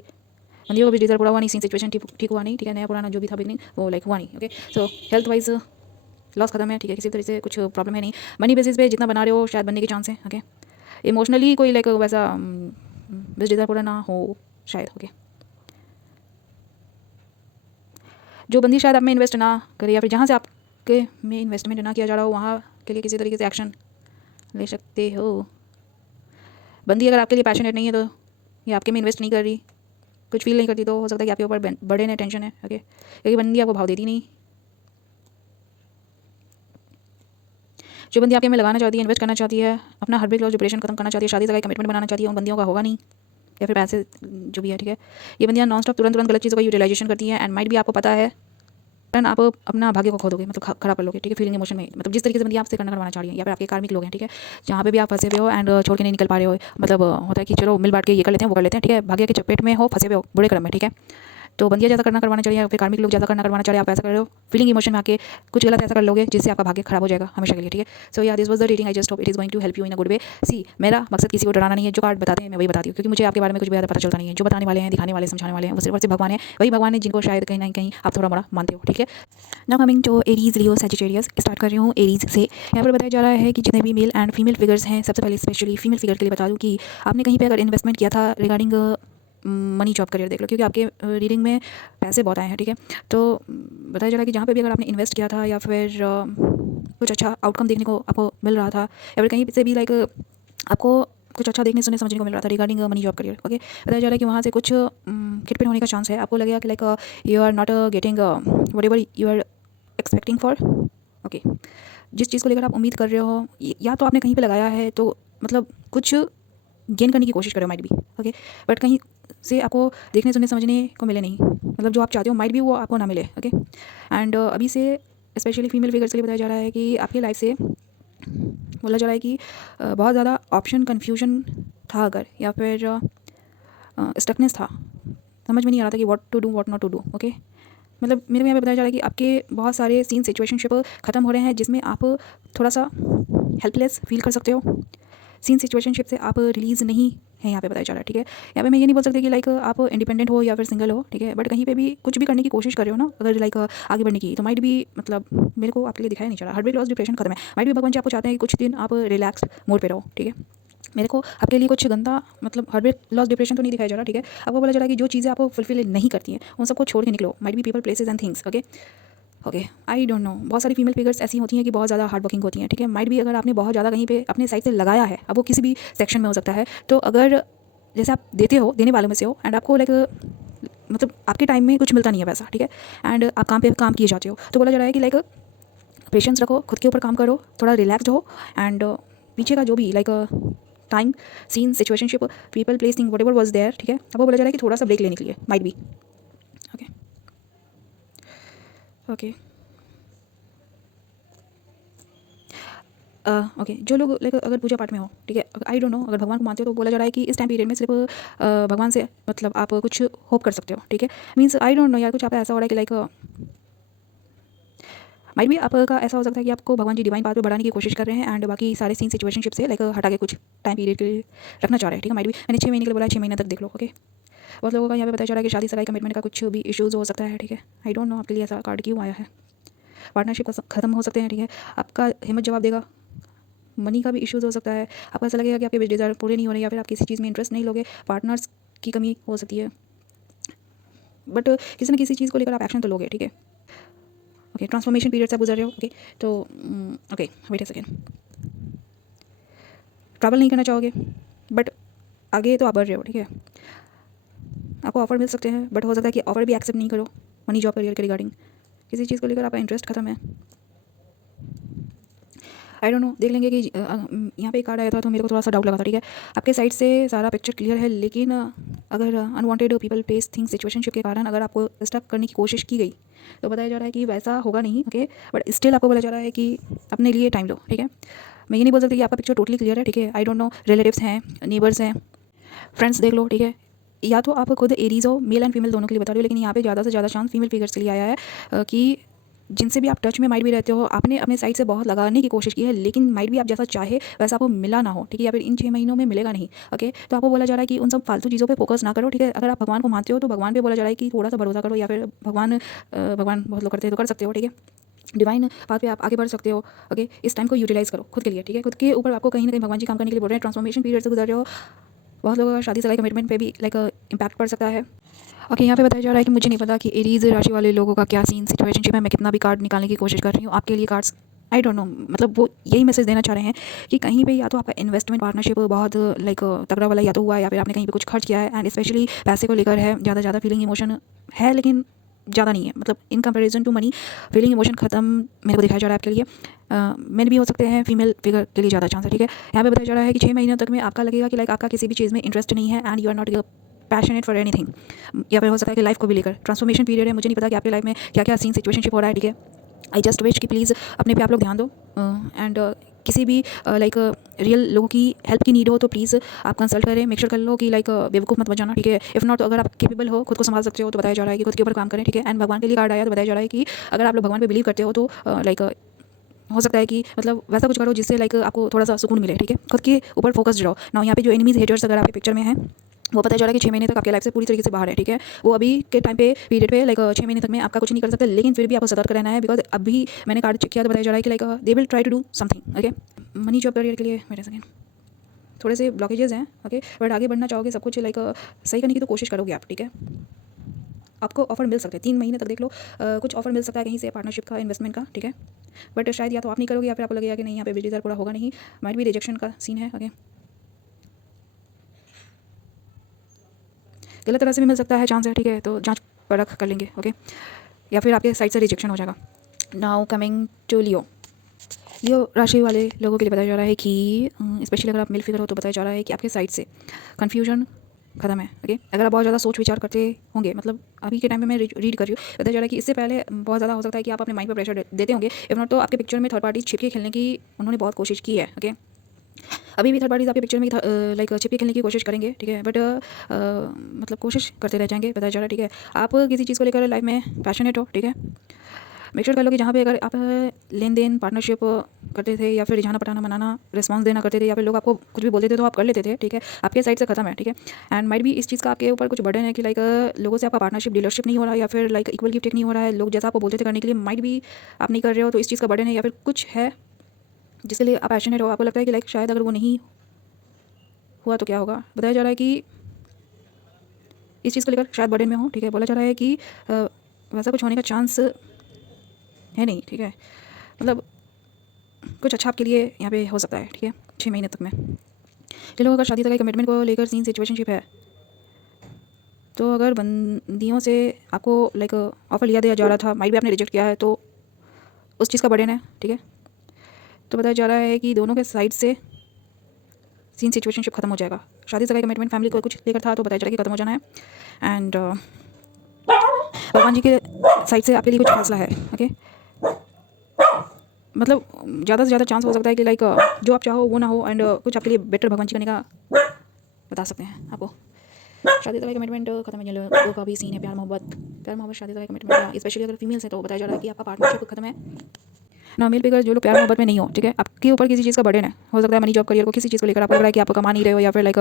बंदियों को भी डिज़ायर पूरा हुआ नहीं, सीन सिचुएशन ठीक हुआ नहीं। ठीक है, नया पुराना जो भी था बिगनिंग वो लाइक हुआ नहीं। ओके, सो हेल्थ वाइज लॉस खत्म है। ठीक है, किसी तरह से कुछ प्रॉब्लम है नहीं। मनी बेसिस पे जितना बना रहे हो शायद बनने के चांस है। ओके, इमोशनली कोई लाइक वैसा बस डिज़ायर पूरा ना हो शायद। ओके, जो बंदी शायद आप में इन्वेस्ट ना करे या फिर जहाँ से आपके में इन्वेस्टमेंट ना किया जा रहा हो, वहाँ के लिए किसी तरीके से एक्शन ले सकते हो। बंदी अगर आपके लिए पैशनेट नहीं है तो ये आपके में इन्वेस्ट नहीं कर रही, कुछ फील नहीं करती, तो हो सकता है कि आपके ऊपर बड़े ने टेंशन है। ओके, क्योंकि बंदी आपको भाव देती नहीं। जो बंदी आपके में लगाना चाहती है, इन्वेस्ट करना चाहती है, अपना हर ब्रेक लॉस डिप्रेशन खत्म करना चाहती है, शादी सगाई कमिटमेंट बनाना चाहती है, उन बंदियों का होगा नहीं, या फिर पैसे जो भी है। ठीक है, ये बंदियाँ नॉन स्टॉप तुरंत तुरंत गलत चीज़ों का यूटिलाइजेशन करती हैं, एंड माइट भी आपको पता है आप अपना भाग्य को खो दोगे, मतलब खराब कर लोगे। ठीक है, फीलिंग इमोशन में, मतलब जिस तरीके से बंदी आपसे करवाना चाह रही है, या फिर आपके कार्मिक लोग हैं। ठीक है, जहाँ पे भी आप फंसे हुए हो एंड छोड़ के नहीं निकल पा रहे हो, मतलब होता है कि चलो मिल बांट के ये कर लेते हैं वो कर लेते हैं। ठीक है, भाग्य के चपेट में हो, फंसे हुए हो बुरे क्रम में। ठीक है, तो बंदियाँ ज़्यादा करवाना चाहिए, या फिर कार्मिक लोग ज़्यादा करवाना चाहिए, आप ऐसा कर रहे हो, फीलिंग इमोशन में आके कुछ गलत ऐसा कर लोगे जिससे आपका भाग्य खराब हो जाएगा हमेशा के लिए। ठीक है, सो या this was the reading, I just hope it is going to help you in a good way. See, मेरा मकसद किसी को डराना नहीं है, जो कार्ड बताते हैं मैं वही बताती हूँ, क्योंकि मुझे आपके बारे में कुछ भी ज़्यादा पता चलता नहीं है। जो बताने वाले हैं, दिखाने वाले, समझाने वाले हैं, वो सिर्फ और सिर्फ भगवान है, वही भगवान है जिनको शायद कहीं ना कहीं आप थोड़ा मोड़ा मानते हो। ठीक है, now coming to Aries, Leo, Sagittarius. Start कर रही हूँ एरीज से। यहाँ पर बताया जा रहा है कि जितने भी मेल एंड फीमेल फिगर्स हैं, सबसे पहले स्पेशली फीमेल फिगर के लिए बता दूँ कि आपने कहीं पे अगर इन्वेस्टमेंट किया था रिगार्डिंग मनी जॉब करियर, देख लो, क्योंकि आपके रीडिंग में पैसे बहुत आए हैं। ठीक है, तो बताया जा रहा है कि जहाँ पे भी अगर आपने इन्वेस्ट किया था, या फिर कुछ अच्छा आउटकम देखने को आपको मिल रहा था, या फिर कहीं से भी लाइक आपको कुछ अच्छा देखने सुनने समझने को मिल रहा था regarding money job career. Okay, बताया जा रहा है कि वहाँ से कुछ खिटपिट होने का चांस है। आपको लगेगा कि like you are not getting whatever you are expecting for. Okay, जिस चीज़ को लेकर आप उम्मीद कर रहे हो, या तो आपने कहीं पे लगाया है तो मतलब कुछ गेन करने की कोशिश करो माइट भी। ओके, बट कहीं से आपको देखने सुनने समझने को मिले नहीं, मतलब जो आप चाहते हो माइट भी वो आपको ना मिले। ओके, एंड अभी से स्पेशली फीमेल फिगर्स के लिए बताया जा रहा है कि आपकी लाइफ से बोला जा रहा है कि बहुत ज़्यादा ऑप्शन कन्फ्यूजन था अगर, या फिर स्टकनेस था, समझ में नहीं आ रहा था कि what to do what not to do. Okay, मतलब मेरे को यहाँ पे बताया जा रहा है कि आपके बहुत सारे सीन सिचुएशनशिप ख़त्म हो रहे हैं, जिसमें आप थोड़ा सा हेल्पलेस फील कर सकते हो। सीन सिचुएशनशिप से आप रिलीज़ नहीं है, यहाँ पे बताया जा रहा है। ठीक है, यहाँ पे मैं ये नहीं बोल सकती कि लाइक आप इंडिपेंडेंट हो या फिर सिंगल हो। ठीक है, बट कहीं पे भी कुछ भी करने की कोशिश कर रहे हो ना, अगर लाइक आगे बढ़ने की, तो माइट भी मतलब मेरे को आपके लिए दिखाया नहीं चला। हार्ट ब्रेक लॉस डिप्रेशन खत्म है, माइट भी भगवान जी आपको चाहते हैं कि कुछ दिन आप रिलैक्स मोड पे रहो। ठीक है, मेरे को आपके लिए कुछ गंदा मतलब हार्ट ब्रेक लॉस डिप्रेशन तो नहीं दिखाया जा रहा। ठीक है, आपको बोला जा रहा है कि जो चीज़ें आपको फुलफिल नहीं करती हैं उन सबको छोड़ के निकलो। माइट भी people, places and things. Okay, okay, I don't no, बहुत सारी फीमेल फिगर्स ऐसी होती हैं कि बहुत ज़्यादा हार्ड वर्किंग होती हैं। ठीक है, माइट भी अगर आपने बहुत ज़्यादा कहीं पे अपने साइड से लगाया है, अब वो किसी भी सेक्शन में हो सकता है, तो अगर जैसे आप देते हो, देने वालों में से हो, एंड आपको लाइक मतलब आपके टाइम में कुछ मिलता नहीं है पैसा। ठीक है, एंड आप काम पे काम किए जाते हो, तो बोला जा रहा है कि लाइक पेशेंस रखो, खुद के ऊपर काम करो, थोड़ा रिलैक्स्ड हो एंड पीछे का जो भी like time, scene, situationship, people, place, thing, whatever was there, ठीक है, आपको बोला जा रहा है कि थोड़ा सा ब्रेक लेने के लिए might be. Okay okay okay जो लोग लाइक अगर पूजा पाठ में हो, ठीक है, आई डोंट नो, अगर भगवान को मानते हो तो बोला जा रहा है कि इस टाइम पीरियड में सिर्फ भगवान से मतलब आप कुछ होप कर सकते हो, ठीक है। मीन्स आई डोंट नो यार, कुछ आपका ऐसा हो रहा है कि लाइक माइट भी आपका ऐसा हो सकता है कि आपको भगवान जी डिवाइन पाथ पे बढ़ाने की कोशिश कर रहे हैं एंड बाकी सारे सीन सिचुएशनशिप से लाइक हटा के कुछ टाइम पीरियड के लिए रखना चाह रहे हैं, ठीक है। माइट भी मैंने 6 महीने के लिए बोला है, 6 महीने तक देख लो, ओके। बहुत लोगों का यहाँ पे पता चल रहा है कि शादी सगाई कमिटमेंट का कुछ भी इश्यूज़ हो सकता है, ठीक है। आई डोंट नो आपके लिए ऐसा कार्ड क्यों आया है। पार्टनरशिप का खत्म हो सकते हैं, ठीक है। आपका हिम्मत जवाब देगा। मनी का भी इश्यूज़ हो सकता है, आपको ऐसा लगेगा कि आपके विश डिज़ायर पूरे नहीं हो रहे या फिर आप किसी चीज़ में इंटरेस्ट नहीं लोगे, पार्टनर्स की कमी हो सकती है, बट किसी न किसी चीज़ को लेकर आप एक्शन तो लोगे, ठीक है। ओके, ट्रांसफॉर्मेशन पीरियड से आप गुजर रहे हो, ओके। तो okay, wait a second, travel नहीं करना चाहोगे बट आगे तो आप बढ़ रहे हो, ठीक है। आपको ऑफर मिल सकते हैं बट हो सकता है कि ऑफर भी एक्सेप्ट नहीं करो मनी जॉब करियर के रिगार्डिंग, किसी चीज़ को लेकर आपका इंटरेस्ट खत्म है। आई डोंट नो, देख लेंगे कि यहाँ पे एक कार्ड आया था तो मेरे को थोड़ा सा डाउट लगा था, ठीक है। आपके साइड से सारा पिक्चर क्लियर है, लेकिन अगर unwanted people, place, things, situationship के कारण अगर आपको स्टक करने की कोशिश की गई तो बताया जा रहा है कि वैसा होगा नहीं, ओके। बट स्टिल आपको बोला जा रहा है कि अपने लिए टाइम लो, ठीक है। मैं ये नहीं बोल सकती कि आपका पिक्चर टोटली क्लियर है, ठीक है। आई डोंट नो, रिलेटिव्स हैं, नेबर्स हैं, फ्रेंड्स देख लो, ठीक है। या तो आप खुद एरीज हो, मेल एंड फीमेल दोनों के लिए बता रही हो, लेकिन यहाँ पे ज़्यादा से ज़्यादा चांस फीमेल फिगर्स के लिए आया है कि जिनसे भी आप टच में माइट भी रहते हो, आपने अपने साइड से बहुत लगाने की कोशिश की है, लेकिन माइट भी आप जैसा चाहे वैसा आपको मिला ना हो, ठीक है, या फिर इन 6 महीनों में मिलेगा नहीं, ओके। तो आपको बोला जा रहा है कि उन सब फालतू चीज़ों पे फोकस ना करो, ठीक है। अगर आप भगवान को मानते हो तो भगवान पे बोला जा रहा है कि थोड़ा सा भरोसा करो, या फिर भगवान बहुत लोग करते हैं तो कर सकते हो, ठीक है। डिवाइन पाथ पे आप आगे बढ़ सकते हो, ओके। इस टाइम को यूटिलाइज करो खुद के लिए, ठीक है। खुद के ऊपर आपको कहीं ना कहीं भगवान जी काम करने के लिए बोल रहे हैं, ट्रांसफॉर्मेशन पीरियड से गुजर रहे हो, बहुत लोगों का शादी सगाई कमिटमेंट पे भी लाइक इम्पैक्ट पड़ सकता है, ओके। यहाँ पे बताया जा रहा है कि मुझे नहीं पता कि एरीज राशि वाले लोगों का क्या सीन सिचुएशनशिप है। मैं कितना भी कार्ड निकालने की कोशिश कर रही हूँ आपके लिए कार्ड्स, आई डोंट नो, मतलब वो यही मैसेज देना चाह रहे हैं कि कहीं पे या तो आपका इन्वेस्टमेंट पार्टनरशिप बहुत लाइक तगड़ा वाला या तो हुआ है, या फिर आपने कहीं पे कुछ खर्च किया है एंड स्पेशली पैसे को लेकर है, ज़्यादा फीलिंग इमोशन है, लेकिन ज़्यादा नहीं है, मतलब in comparison to money feeling emotion खत्म मेरे को दिखाया जा रहा है आपके लिए। मेन भी हो सकते हैं, फीमेल फिगर के लिए ज़्यादा चांस है, ठीक है। यहाँ पे बताया जा रहा है कि 6 महीनों तक में आपका लगेगा कि लाइक आपका किसी भी चीज़ में इंटरेस्ट नहीं है and you are not passionate for anything, या फिर हो सकता है कि लाइफ को भी लेकर ट्रांसफॉर्मेशन पीरियड है। मुझे नहीं पता कि आपकी लाइफ में क्या क्या सीन सिचुएशनशिप हो रहा है, ठीक है। आई जस्ट विश कि प्लीज़ अपने पे आप लोग ध्यान दो एंड किसी भी लाइक रियल लोगों की हेल्प की नीड हो तो प्लीज़ आप कंसल्ट करें, मेक श्योर कर लो कि लाइक बेवकूफ़ मत बजाना, ठीक है। इफ़ नॉट, तो अगर आप केपेबल हो, खुद को संभाल सकते हो, तो बताया जा रहा है कि खुद के ऊपर काम करें, ठीक है। एंड भगवान के लिए कार्ड आया तो बताया जा रहा है कि अगर आप लोग भगवान पे बिलीव करते हो तो लाइक हो सकता है कि मतलब वैसा कुछ करो जिससे लाइक आपको थोड़ा सा सुकून मिले, ठीक है। खुद के ऊपर फोकस रहो ना। यहाँ पे जो एनिमीज हेटर्स अगर आपके पिक्चर में हैं, वो पता चल रहा है कि 6 महीने तक आपके लाइफ से पूरी तरीके से बाहर है, ठीक है। वो अभी के टाइम पे पीरियड पे लाइक 6 महीने तक में आपका कुछ नहीं कर सकते, लेकिन फिर भी आपको सतर्क रहना है, बिकॉज अभी मैंने कार्ड चेक किया तो बताया जा रहा है कि like they will try to do something, okay. Money job career के लिए मेरे सेकेंड थोड़े से ब्लॉकेजेस हैं, ओके। बट आगे बढ़ना चाहोगे, सब कुछ लाइक सही करने की तो कोशिश करोगे आप, ठीक है। आपको ऑफर मिल सकते हैं 3 महीने तक, देख लो कुछ ऑफर मिल सकता है कहीं से, पार्टनरशिप का, इन्वेस्टमेंट का, ठीक है। बट शायद या तो आप नहीं करोगे या फिर आपको लगेगा कि नहीं यहाँ पे बिजली दर पूरा होगा नहीं, माइट भी रिजेक्शन का सीन है, ओके। गलत तरह से भी मिल सकता है, चांस है, ठीक है। तो जांच परख कर लेंगे, ओके। या फिर आपके साइड से रिजेक्शन हो जाएगा। नाउ कमिंग टू लियो, लियो राशि वाले लोगों के लिए बताया जा रहा है कि स्पेशली अगर आप मिल फिगर हो तो बताया जा रहा है कि आपके साइड से कन्फ्यूजन खत्म है, ओके। अगर आप बहुत ज़्यादा सोच विचार करते होंगे, मतलब अभी के टाइम में मैं रीड कर रही हूँ, बताया जा रहा है कि इससे पहले बहुत ज़्यादा हो सकता है कि आप अपने माइंड पर प्रेशर देते होंगे, इफ नॉट तो आपके पिक्चर में थर्ड पार्टी छिपके खेलने की उन्होंने बहुत कोशिश की है, ओके। अभी भी थर्ड पार्टीज आपके पिक्चर में लाइक छिपके खेलने की कोशिश करेंगे, ठीक है। बट मतलब कोशिश करते रह जाएंगे, बताया जा रहा है, ठीक है। आप किसी चीज़ को लेकर लाइफ में पैशनेट हो, ठीक है। मेक श्योर कर लो कि जहाँ पे अगर आप लेन देन पार्टनरशिप करते थे या फिर रिझाना पटाना मनाना रिस्पांस देना करते थे या फिर लोग आपको कुछ भी बोलते थे तो आप कर लेते थे, ठीक है। आपके साइड से खत्म है, ठीक है। एंड माइट भी इस चीज़ का आपके ऊपर कुछ बर्डन है कि लाइक लोगों से आपका पार्टनरशिप डीलरशिप नहीं हो रहा है या फिर लाइक इक्वल गिफ्ट नहीं हो रहा है, लोग जैसा आपको बोलते थे करने के लिए माइट भी आप नहीं कर रहे हो, तो इस चीज़ का बर्डन है या फिर कुछ है जिसके लिए आप पैशनेट हो। आपको लगता है कि लाइक शायद अगर वो नहीं हुआ तो क्या होगा, बताया जा रहा है कि इस चीज़ को लेकर शायद बर्डन में हो, ठीक है। बोला जा रहा है कि वैसा कुछ होने का चांस है नहीं, ठीक है। मतलब कुछ अच्छा आपके लिए यहाँ पे हो सकता है, ठीक है, 6 महीने तक में। जिन लोगों का शादी तक कमिटमेंट को लेकर सीन सिचुएशनशिप है, तो अगर बंदियों से आपको लाइक ऑफर लिया दिया जा रहा था, माइट भी आपने रिजेक्ट किया है, तो उस चीज़ का बर्डन है, ठीक है। तो बताया जा रहा है कि दोनों के साइड से सीन सिचुएशनशिप खत्म हो जाएगा। शादी सगाई कमिटमेंट फैमिली को कुछ लेकर था तो बताया जा रहा है कि खत्म हो जाना है। एंड भगवान जी के साइड से आपके लिए कुछ फैसला है, ओके। मतलब ज़्यादा से ज़्यादा चांस हो सकता है कि लाइक जो आप चाहो वो ना हो, एंड कुछ आपके लिए बेटर भगवान जी करने का बता सकते हैं आपको। शादी सगाई कमिटमेंट खत्म है, लोगों का भी सीन है, प्यार मोहब्बत शादी सगाई कमिटमेंट, स्पेशली अगर फीमेल्स है तो बताया जा रहा है कि आपका पार्टनरशिप खत्म है ना। मेल फिगर जो लोग प्यार मोहब्बत में नहीं हो, ठीक है, आपके ऊपर किसी चीज़ का बर्डन है, हो सकता है मनी जॉब करियर को किसी चीज़ को लेकर आपको लग रहा है कि आप कमा नहीं रहे हो या फिर लाइक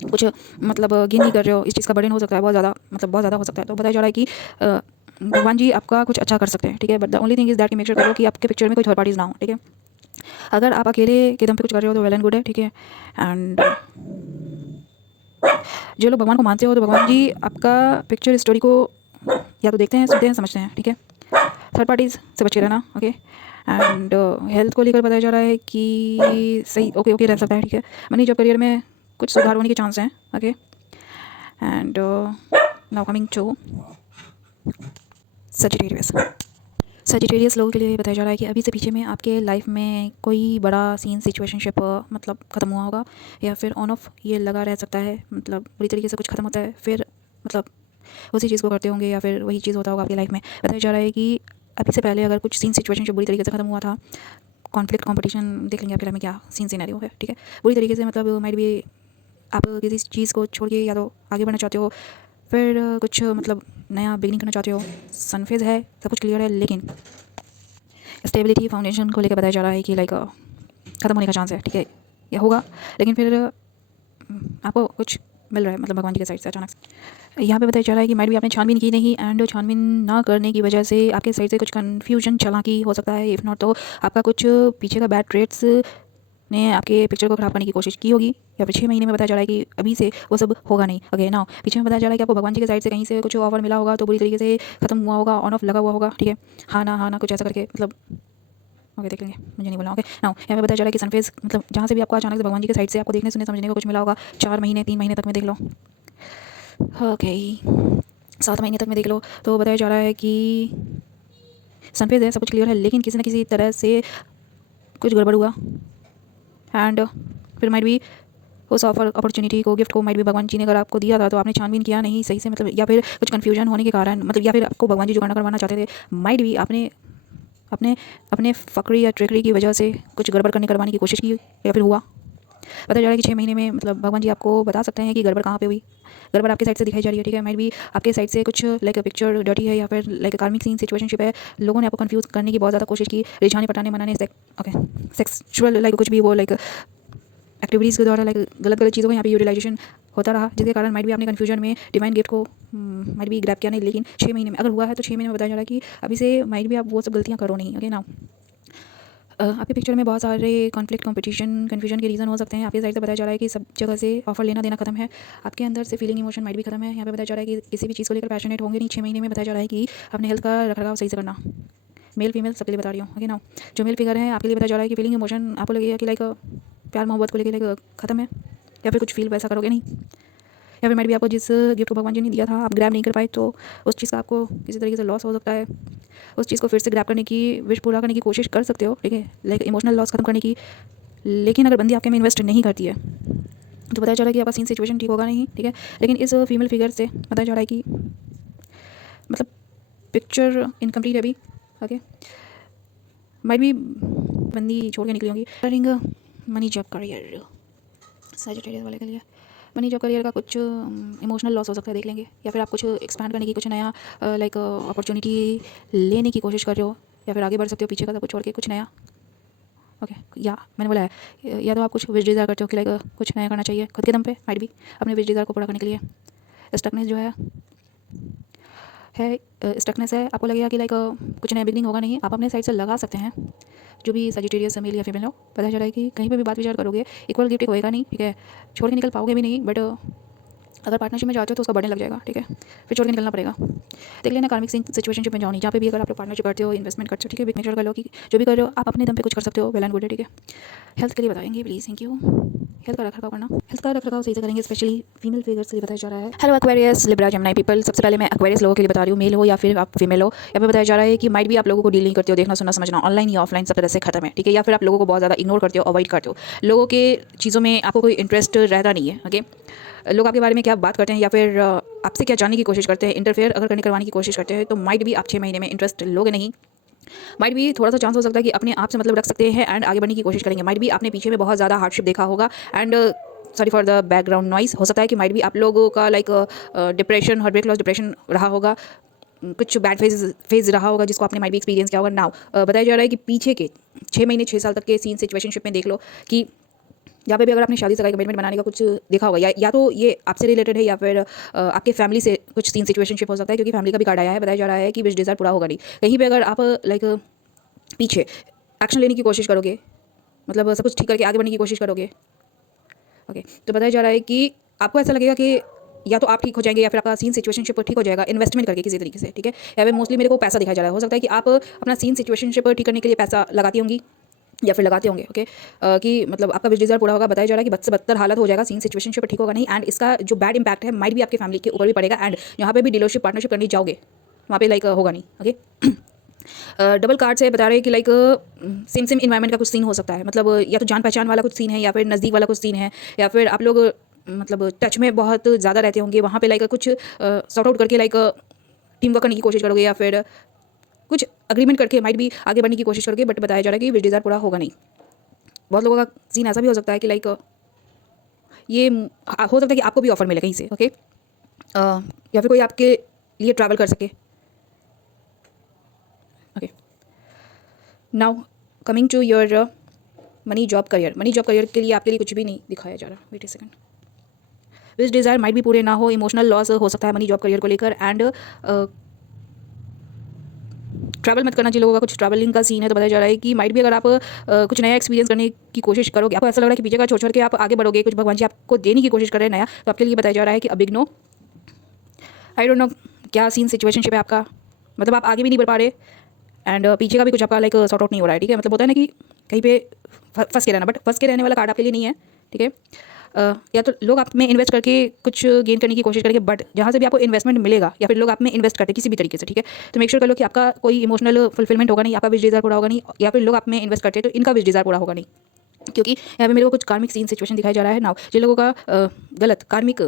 कुछ मतलब गेन नहीं कर रहे हो, इस चीज़ का बर्डन हो सकता है बहुत ज़्यादा, मतलब बहुत ज़्यादा हो सकता है। तो बताया जा रहा है कि भगवान जी आपका कुछ अच्छा कर सकते हैं, ठीक है, but the only thing is that कि मेक श्योर करो कि आपके पिक्चर में कोई थर्ड पार्टीज ना हो, ठीक है। अगर आप अकेले के दम पे कुछ कर रहे हो तो वेल एंड गुड है, ठीक है। एंड जो लोग भगवान को मानते हो तो भगवान जी आपका पिक्चर स्टोरी को या तो देखते हैं, सुनते हैं, समझते हैं, ठीक है। थर्ड पार्टीज से बच के रहना, ओके। एंड हेल्थ को लेकर बताया जा रहा है कि सही ओके ओके रह सकता है, ठीक है। मनी जॉब करियर में कुछ सुधार होने के चांस हैं, okay. And now coming to Sagittarius. Sagittarius लोगों के लिए बताया जा रहा है कि अभी से पीछे में आपके लाइफ में कोई बड़ा सीन सिचुएशनशिप मतलब ख़त्म हुआ होगा, या फिर ऑन ऑफ ये लगा रह सकता है, मतलब बुरी तरीके से कुछ ख़त्म होता है फिर मतलब उसी चीज़ को करते होंगे या फिर वही चीज़ होता होगा आपकी लाइफ में। बताया जा रहा है कि अभी से पहले अगर कुछ सीन सिचुएशनशिप बुरी तरीके से ख़त्म हुआ था, कॉन्फ्लिक्ट कंपटीशन देख लेंगे आपकी लाइफ में क्या सीन सिनेरियो है, ठीक है। बुरी तरीके से मतलब माइट भी आप किसी चीज़ को छोड़ के या तो आगे बढ़ना चाहते हो, फिर कुछ मतलब नया बिगनिंग करना चाहते हो, सनफेज है, सब कुछ क्लियर है, लेकिन स्टेबिलिटी फाउंडेशन को लेकर बताया जा रहा है कि लाइक ख़त्म होने का चांस है, ठीक है, या होगा, लेकिन फिर आपको कुछ मिल रहा है मतलब भगवान जी के साइड से अचानक से। यहाँ पे बताया जा रहा है कि माइट भी आपने छानबीन की नहीं, एंड छानबीन ना करने की वजह से आपके साइड से कुछ कन्फ्यूजन चालाकी हो सकता है, इफ़ नॉट तो आपका कुछ पीछे का बैड ट्रेट्स ने आपके पिक्चर को ख़राब करने की कोशिश की होगी, या फिर 6 महीने में बताया जा रहा है कि अभी से वो सब होगा नहीं, ओके। ना पीछे में बताया जा रहा है कि आपको भगवान जी के साइड से कहीं से कुछ ऑफर मिला होगा तो बुरी तरीके से ख़त्म हुआ होगा, ऑन ऑफ लगा हुआ होगा, ठीक है, हाँ ना कुछ ऐसा करके, मतलब ओके देख लेंगे, मुझे नहीं बोला, ओके। नाउ यहाँ पे बताया जा रहा है कि सनफेज मतलब जहाँ से भी आपको अचानक से भगवान जी के साइड से आपको देखने सुनने समझने को कुछ मिला होगा, 4 महीने 3 महीने तक में देख लो, ओके, 7 महीने तक में देख लो, तो बताया जा रहा है कि सनफेज है, सब कुछ क्लियर है, लेकिन किसी न किसी तरह से कुछ गड़बड़ हुआ, एंड फिर माइट भी उस ऑफर अपॉर्चुनिटी को गिफ्ट को माइट भी भगवान जी ने अगर आपको दिया था तो आपने छानबीन किया नहीं सही से, मतलब या फिर कुछ कन्फ्यूजन होने के कारण, मतलब या फिर आपको भगवान जी जो करवाना चाहते थे माइट भी आपने अपने अपने फकरी या ट्रिकरी की वजह से कुछ गड़बड़ करवाने की कोशिश की या फिर हुआ। पता जा रहा है कि 6 महीने में मतलब भगवान जी आपको बता सकते हैं कि गड़बड़ कहाँ पे हुई। गड़बड़ आपके साइड से दिखाई जा रही है, ठीक है। माइट भी आपके साइड से कुछ लाइक पिक्चर डर्टी है या फिर लाइक कार्मिक सीन सिचुएशनशिप है, लोगों ने आपको कंफ्यूज करने की बहुत ज़्यादा कोशिश की, रिझाने पटाने मनाने, ओके, सेक्सुअल लाइक कुछ भी वो लाइक एक्टिविटीज़ के द्वारा लाइक गलत चीज़ों को यहाँ पे यूटिलाइजेशन होता रहा, जिसके कारण माइट भी आपने कन्फ्यूजन में डिवाइन गिफ्ट को माइट भी ग्रैब किया नहीं, लेकिन 6 महीने में अगर हुआ है तो 6 महीने में बताया जा रहा है कि अभी से माइट भी आप वो सब गलतियाँ करो नहीं, ओके। ना आपके पिक्चर में बहुत सारे कॉन्फ्लिक्ट कंपटीशन कन्फ्यूजन के रीज़न हो सकते हैं। आपके साइड से बताया जा रहा है कि सब जगह से ऑफर लेना देना खत्म है, आपके अंदर से फीलिंग इमोशन माइट भी खत्म है। यहाँ पे बताया जा रहा है कि किसी भी चीज़ को लेकर पैशनेट होंगे नहीं 6 महीने में। बताया जा रहा है कि अपने हेल्थ का रखरखाव सही से करना, मेल फीमेल सबके लिए बता रही हूँ, ओके। ना जो मेल फिगर है आपके लिए बताया जा रहा है कि फीलिंग इमोशन आपको लगेगा कि लाइक प्यार मोहब्बत को लेकर लाइक ख़त्म है, या फिर कुछ फील वैसा करोगे नहीं, या फिर माइट भी आपको जिस गिफ्ट को भगवान जी ने दिया था आप ग्रैब नहीं कर पाए तो उस चीज़ का आपको किसी तरीके से लॉस हो सकता है। उस चीज़ को फिर से ग्रैब करने की विश पूरा करने की कोशिश कर सकते हो, ठीक है, लाइक इमोशनल लॉस खत्म करने की। लेकिन अगर बंदी आपके में इन्वेस्ट नहीं करती है तो बताया जा रहा है कि आपका सीन सिचुएशन ठीक होगा नहीं, ठीक है। लेकिन इस फीमेल फिगर से बताया जा रहा है कि मतलब पिक्चर इनकम्प्लीट है अभी, ओके। माइट भी बंदी छोड़ के निकली होंगी। Ring money job career Sagittarius वाले के लिए मनी जॉब करियर का कुछ इमोशनल लॉस हो सकता है, देख लेंगे, या फिर आप कुछ एक्सपैंड करने की कुछ नया लाइक अपॉर्चुनिटी लेने की कोशिश कर रहे हो, या फिर आगे बढ़ सकते हो पीछे का सब कुछ छोड़ के कुछ नया, ओके। या मैंने बोला है या तो आप कुछ विश डिज़ायर करते हो कि लाइक कुछ नया करना चाहिए खुद के दम पे, माइट भी अपने विश डिज़ायर को पूरा करने के लिए। स्टकनेस जो है स्टकनेस है, आपको लगेगा कि लाइक कुछ नया बिगनिंग होगा नहीं, आप अपने साइड से लगा सकते हैं जो भी सजिटेरियस मेल या फीमेल हो। पता चल रहा है कि कहीं पे भी बात विचार करोगे इक्वल गिफ्ट होएगा नहीं, ठीक है, छोड़ के निकल पाओगे भी नहीं, बट अगर पार्टनरशिप में जाते हो तो उसका बर्डन लग जाएगा, ठीक है, फिर छोड़ के निकलना पड़ेगा। देख लेना कार्मिक सिचुएशनशिप में जाओ नहीं, जहाँ पे भी अगर आप लोग पार्टनरशिप करते हो, इन्वेस्टमेंट करते हो, ठीक है, मेक श्योर कर लो कि जो भी कर रहे हो आप अपने दम पे कुछ कर सकते हो, वेल एंड गुड है, ठीक है। हेल्थ के लिए बताएंगे प्लीज़, थैंक यू। हेल्थ का रखरखाव करना, हेल्थ का रखरखाव सही से करेंगे, स्पेशली फीमेल फिगर्स के लिए बताया जा रहा है। Hello Aquarius, Libra, Gemini people. सबसे पहले मैं एक्वेरियस लोगों के लिए बता रही हूँ, मेल हो या फिर आप फीमेल हो। यहाँ पे बताया जा रहा है कि माइट भी आप लोगों को डील नहीं करते हो, देखना सुनना समझना ऑनलाइन या ऑफलाइन सब तरह से खत्म है, ठीक है, या फिर आप लोगों को बहुत ज़्यादा इग्नोर करते हो, अवॉइड करते हो, लोगों के चीज़ों में आपको कोई इंटरेस्ट रहता नहीं है, ओके। लोग आपके बारे में क्या बात करते हैं या फिर आपसे क्या जानने की कोशिश करते हैं, इंटरफेयर अगर करवाने की कोशिश करते हैं, तो माइट भी आप 6 महीने में इंटरेस्ट लोगे नहीं। माइट भी थोड़ा सा चांस हो सकता है कि अपने आप से मतलब रख सकते हैं एंड आगे बढ़ने की कोशिश करेंगे। माइट भी आपने पीछे में बहुत ज़्यादा हार्डशिप देखा होगा and sorry for the background noise. हो सकता है कि माइट भी आप लोगों का like depression, heartbreak loss depression रहा होगा, कुछ बैड फेज रहा होगा जिसको आपने माइट भी एक्सपीरियंस किया होगा। नाउ बताया जा रहा है कि पीछे के 6 महीने 6 साल तक के सीन सिचुएशनशिप में देख लो कि यहाँ पे भी अगर आपने शादी से कमिटमेंट बनाने का कुछ देखा होगा, या तो ये आपसे रिलेटेड है या फिर आपके फैमिली से कुछ सीन सिचुएशनशिप हो सकता है, क्योंकि फैमिली का भी कार्ड आया है। बताया जा रहा है कि विश डिज़ायर पूरा होगा नहीं। कहीं पे अगर आप लाइक पीछे एक्शन लेने की कोशिश करोगे, मतलब सब कुछ ठीक करके आगे बढ़ने की कोशिश करोगे, ओके, तो बताया जा रहा है कि आपको ऐसा लगेगा कि या तो आप ठीक हो जाएंगे या फिर आपका सीन सिचुएशनशिप ठीक हो जाएगा इन्वेस्टमेंट करके किसी तरीके से, ठीक है। या फिर मोस्टली मेरे को पैसा दिखाया जा रहा है। हो सकता है कि आप अपना सीन सिचुएशनशिप ठीक करने के लिए पैसा लगाती होंगी या फिर लगाते होंगे, ओके, कि मतलब आपका विश डिज़ायर पूरा होगा। बताया जा रहा है कि बद से बदतर हालत हो जाएगा, सीन सिचुएशनशिप ठीक होगा नहीं एंड इसका जो बैड इंपैक्ट है माइट भी आपके फैमिली के ऊपर भी पड़ेगा एंड यहाँ पे भी डीलरशिप पार्टनरशिप करने जाओगे वहाँ पे लाइक होगा नहीं, ओके। डबल कार्ड से बता रहे हैं कि लाइक सेम सेम इन्वायरमेंट का कुछ सीन हो सकता है, मतलब या तो जान पहचान वाला कुछ सीन है या फिर नज़दीक वाला कुछ सीन है, या फिर आप लोग मतलब टच में बहुत ज़्यादा रहते होंगे, वहाँ पे लाइक कुछ सॉर्ट आउट करके लाइक टीम वर्क करने की कोशिश करोगे या फिर कुछ अग्रीमेंट करके माइट भी आगे बढ़ने की कोशिश करोगे। बट बताया जा रहा है कि विश डिज़ायर पूरा होगा नहीं। बहुत लोगों का सीन ऐसा भी हो सकता है कि लाइक ये हो सकता है कि आपको भी ऑफर मिले कहीं से, ओके, या फिर कोई आपके लिए ट्रैवल कर सके, okay. Now coming to your money job career. Money job career के लिए आपके लिए कुछ भी नहीं दिखाया जा रहा। वेट ए सेकंड। विश डिज़ायर माइट भी पूरे ना हो, इमोशनल लॉस हो सकता है मनी जॉब करियर को लेकर एंड ट्रैवल मत करना चाहिए लोगों का। कुछ ट्रैवलिंग का सीन है, तो बताया जा रहा है कि माइट भी अगर आप कुछ नया एक्सपीरियंस करने की कोशिश करोगे, आपको ऐसा लग रहा है कि पीछे का छोड़ छोड़ के आप आगे बढ़ोगे, कुछ भगवान जी आपको देने की कोशिश कर रहे हैं नया, तो आपके लिए बताया जा रहा है कि अब इग्नो, आई डोंट नो क्या सीन सिचुएशनशिप है आपका, मतलब आप आगे भी नहीं बढ़ पा रहे एंड पीछे का भी कुछ आपका लाइक सॉर्ट आउट नहीं हो रहा है, ठीक है। मतलब होता है ना कि कहीं पे फंस के रहना, बट फंस के रहने वाला कार्ड आपके लिए नहीं है, ठीक है। या तो लोग आप में इन्वेस्ट करके कुछ गेन करने की कोशिश करेंगे, बट जहाँ से भी आपको इन्वेस्टमेंट मिलेगा या फिर लोग आप में इन्वेस्ट करते किसी भी तरीके से, ठीक है, तो मेक श्योर कर लो कि आपका कोई इमोशनल फुलफिलमेंट होगा नहीं, आपका विश डिज़ायर पूरा होगा नहीं, या फिर लोग आप में इन्वेस्ट करते हैं तो इनका विश डिज़ायर पूरा होगा नहीं, क्योंकि यहाँ पे मेरे को कुछ कार्मिक सीन सिचुएशन दिखाया जा रहा है। नाउ जिन लोगों का गलत कार्मिक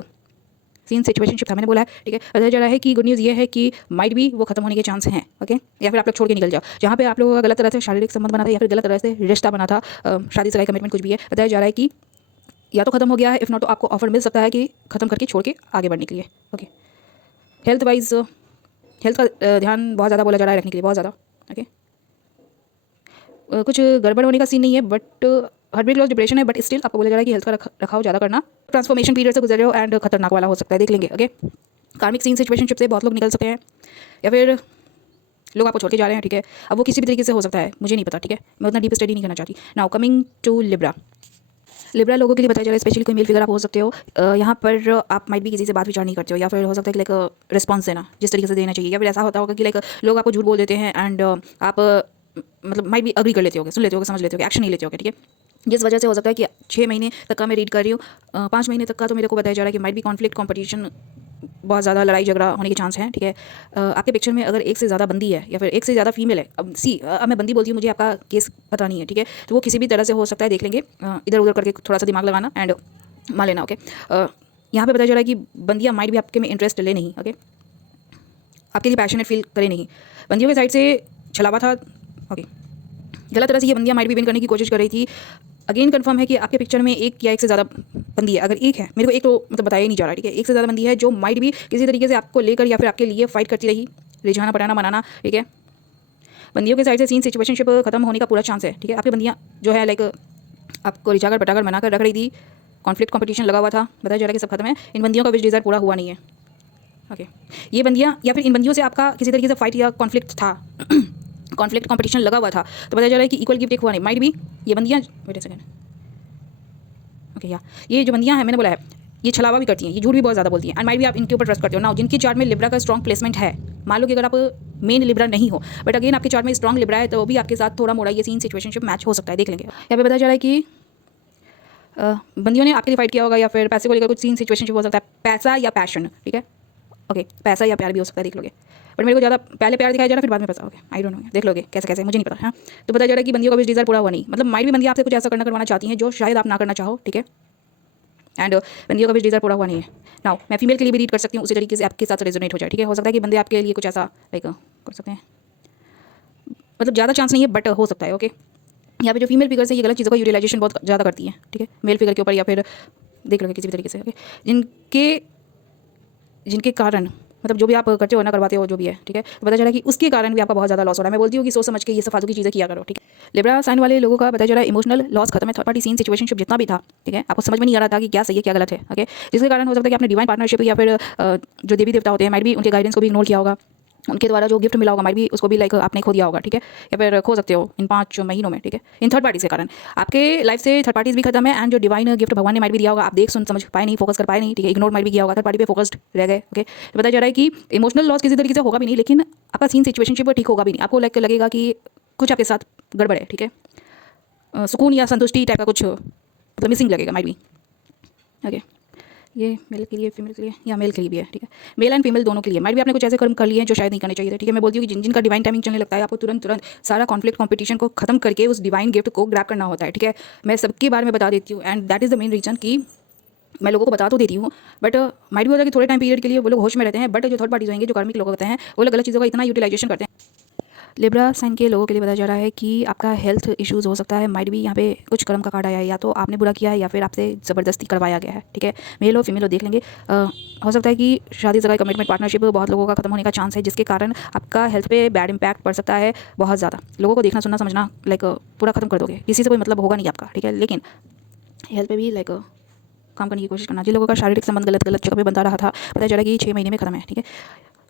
सीन सिचुएशनशिप था, मैंने बोला है, ठीक है, बताया जा रहा है कि गुड न्यूज़ ये है कि माइट भी वो खत्म होने के चांस हैं, ओके, या फिर आप लोग छोड़ के निकल जाओ। जहाँ पे आप लोगों का गलत तरह से शारीरिक संबंध बना था या फिर गलत तरह से रिश्ता बना था, शादी सगाई कमिटमेंट कुछ भी है, बताया जा रहा है कि या तो खत्म हो गया है, इफ नॉट तो आपको ऑफर मिल सकता है कि खत्म करके छोड़ के आगे बढ़ने के लिए, ओके। हेल्थ वाइज हेल्थ का ध्यान बहुत ज़्यादा बोला जा रहा है रखने के लिए, बहुत ज़्यादा, ओके। कुछ गड़बड़ होने का सीन नहीं है, but heartbreak loss depression है, बट स्टिल आपको बोला जा रहा है कि हेल्थ का रखाव ज़्यादा करना, ट्रांसफॉर्मेशन पीरियड से गुजर रहे हो एंड खतरनाक वाला हो सकता है, देख लेंगे, ओके। कार्मिक सीन सिचुएशनशिप से बहुत लोग निकल सकते हैं या फिर लोग आपको छोड़ के जा रहे हैं, ठीक है। अब वो किसी भी तरीके से हो सकता है, मुझे नहीं पता, ठीक है, मैं उतना डीप स्टडी नहीं करना चाहती। Now coming to Libra. Libra लोगों के लिए बताया जा रहा है, स्पेशली कोई मेल फिगर आप हो सकते हो, यहाँ पर आप माइट भी किसी से बात विचार नहीं करते हो, या फिर हो सकता है कि लाइक रिस्पॉन्स देना जिस तरीके से देना चाहिए, या फिर ऐसा होता होगा कि लाइक लोग आपको झूठ बोल देते हैं एंड आप मतलब माइट भी अग्री कर लेते होगे, सुन लेते होगे, समझ लेते होगे, एक्शन नहीं लेते होगे, ठीक है। जिस वजह से हो सकता है कि 6 महीने तक का मैं रीड कर रही हूँ, 5 महीने तक का तो मेरे को बताया जा रहा है कि माइट भी कॉन्फ्लिक्ट कॉम्पिटिशन, बहुत ज़्यादा लड़ाई झगड़ा होने के चांस हैं, ठीक है। आपके पिक्चर में अगर एक से ज़्यादा बंदी है या फिर एक से ज़्यादा फीमेल है, अब मैं बंदी बोलती हूँ, मुझे आपका केस पता नहीं है, ठीक है, तो वो किसी भी तरह से हो सकता है, देख लेंगे, इधर उधर करके थोड़ा सा दिमाग लगाना एंड मान लेना, ओके। यहाँ पे बताया जा रहा है कि बंदियाँ माइट भी आपके में इंटरेस्ट ले नहीं, ओके, आपके लिए पैशनेट फील करे नहीं, बंदियों के साइड से छलावा था, ओके। गलत तरह से ये बंदियाँ माइट भी विन करने की कोशिश कर रही थी। अगेन कंफर्म है कि आपके पिक्चर में एक या एक से ज़्यादा बंदी है, अगर एक है, मेरे को एक तो मतलब बताया ही नहीं जा रहा, ठीक है, एक से ज़्यादा बंदी है जो माइट भी किसी तरीके से आपको लेकर या फिर आपके लिए फाइट करती रही, रिझाना पटाना मनाना, ठीक है। बंदियों के साइड से सीन सिचुएशनशिप खत्म होने का पूरा चांस है, ठीक है। आपकी बंदियाँ जो है लाइक आपको रिझाकर पटाकर मनाकर रख रही थी, कॉन्फ्लिक्ट कॉम्पिटिशन लगा हुआ था, बताया जा रहा है कि सब खत्म है, इन बंदियों का विश डिज़ायर पूरा हुआ नहीं है, ओके। ये बंदियाँ या फिर इन बंदियों से आपका किसी तरीके से फाइट या कॉन्फ्लिक्ट था, कॉन्फ्लिक्ट कॉम्पिटिशन लगा हुआ था, तो बताया जा रहा है कि इक्वल गिव टेक हुआ नहीं, माइट भी ये बंदियाँ, वेट ए सेकंड, ओके, या ये जो बंदियाँ हैं, मैंने बोला है ये छलावा भी करती हैं, ये झूठ भी बहुत ज़्यादा बोलती हैं, एंड माइट भी आप इनके ऊपर ट्रस्ट करते हो ना। जिनकी चार्ट में लिब्रा का स्ट्रॉन्ग प्लेसमेंट है, मान लो कि अगर आप मेन लिब्रा नहीं हो बट अगेन आपके चार्ट में स्ट्रॉन्ग लिब्रा है, तो भी आपके साथ थोड़ा मोड़ा ये सीन सिचुएशनशिप मैच हो सकता है। देख लेंगे यहाँ पे बताया जा रहा है कि बंदियों ने आपके लिए फाइट किया होगा, या फिर पैसे को लेकर कुछ सीन सिचुएशनशिप हो सकता है, पैसा या पैशन, ठीक है, ओके, पैसा या प्यार भी हो सकता है, देख लोगे। बट मेरे को ज़्यादा पहले प्यार दिखाया जा रहा है, फिर बाद में पैसा, ओके, आई डोंट नो, देख लोगे कैसे कैसे, मुझे नहीं पता। हाँ, तो बताया जा रहा है कि बंदियों का भी डिज़ायर पूरा हुआ नहीं, मतलब माइट भी बंदी आपसे कुछ ऐसा करवाना चाहती हैं जो शायद आप ना करना चाहो, ठीक है, एंड बंदियों का भी डिज़ायर पूरा हुआ नहीं है। नाउ मैं फीमेल के लिए भी रीड कर सकती हूँ, उसी तरीके से आपके साथ रेजोनेट हो जाए, ठीक है। हो सकता है कि बंदे आपके लिए कुछ ऐसा लाइक कर सकते हैं, मतलब ज़्यादा चांस नहीं है बट हो सकता है, ओके। यहाँ पे जो फीमेल फिगर से ये गलत चीज़ों का यूटिलाइजेशन बहुत ज़्यादा करती है, ठीक है, मेल फिगर के ऊपर, या फिर देख लोगे किसी भी तरीके से, ओके, जिनके कारण मतलब जो भी आप करते हो ना, करवाते हो जो भी है, ठीक है, तो पता चला कि उसके कारण भी आपका बहुत ज़्यादा लॉस हो रहा है। मैं बोलती हूँ कि सोच समझ के ये सब फालतू की चीज़ें किया करो, ठीक है। लिब्रा साइन वाले लोगों का पता चला इमोशनल लॉस खत्म है, थर्ड पार्टी सीन सिचुएशनशिप जितना भी था, ठीक है, आपको समझ में नहीं आ रहा था कि क्या सही है क्या गलत है, ओके, जिसके कारण हो सकता है कि आपने डिवाइन पार्टनरशिप या फिर जो देवी देवता होते हैं माइट भी उनके गाइडेंस को भी इग्नोर किया होगा, उनके द्वारा जो गिफ्ट मिला होगा माइट भी उसको भी लाइक आपने खो दिया होगा, ठीक है, या फिर खो सकते हो इन 5 महीनों में, ठीक है, इन थर्ड पार्टीज के कारण आपके लाइफ से थर्ड पार्टीज भी खत्म है, एंड जो डिवाइन गिफ्ट भगवान ने माइट भी दिया होगा आप देख सुन समझ पाए नहीं, फोकस कर पाए नहीं, ठीक है, इग्नोर माइट भी किया होगा, थर्ड पार्टी पे फोकस्ड रह गए, ओके। तो बताया जा रहा है कि इमोशनल लॉस किसी तरीके से होगा भी नहीं, लेकिन आपका सीन सिचुएशनशिप ठीक होगा भी नहीं, आपको लाइक लगेगा कि कुछ आपके साथ गड़बड़ है, ठीक है, सुकून या संतुष्टि टाइप का कुछ मतलब मिसिंग लगेगा माइट भी, ओके। ये मेल के लिए, फीमेल के लिए, या मेल के लिए भी है, ठीक है, मेल एंड फीमेल दोनों के लिए। माइट भी आपने कुछ ऐसे कर्म कर लिए हैं जो शायद नहीं करने चाहिए थे, ठीक है। मैं बोलती हूँ कि जिनका डिवाइन टाइमिंग चलने लगता है, आपको तुरंत सारा कॉन्फ्लिक्ट कंपटीशन को खत्म करके उस डिवाइन गिफ्ट को ग्रैब करना होता है, ठीक है। मैं सबके बारे में बता देती हूँ, and that is the main reason कि मैं लोगों को बता तो देती हूँ, बट माइट भी होता है कि थोड़े टाइम पीरियड के लिए वो लोग होश में रहते हैं, बट जो थर्ड पार्टीज होंगे, जो कार्मिक लोग होते हैं, वो लोग गलत चीज़ों का इतना यूटिलाइजेशन करते हैं। लिब्रा साइन के लोगों के लिए बताया जा रहा है कि आपका हेल्थ इश्यूज़ हो सकता है, माइट भी यहाँ पे कुछ कर्म का कार्ड आया है, या तो आपने बुरा किया है या फिर आपसे ज़बरदस्ती करवाया गया है, ठीक है, मेल हो फीमेल हो, देख लेंगे। हो सकता है कि शादी सगाई कमिटमेंट पार्टनरशिप बहुत लोगों का खत्म होने का चांस है, जिसके कारण आपका हेल्थ पे बैड इंपैक्ट पड़ सकता है बहुत ज़्यादा। लोगों को देखना सुनना समझना लाइक पूरा खत्म कर दोगे, किसी से कोई मतलब होगा नहीं आपका, ठीक है, लेकिन हेल्थ पे भी लाइक काम करने की कोशिश करना। जिन लोगों का शारीरिक संबंध गलत जगह पे बनता रहा था, पता चला कि 6 महीने में खत्म है, ठीक है,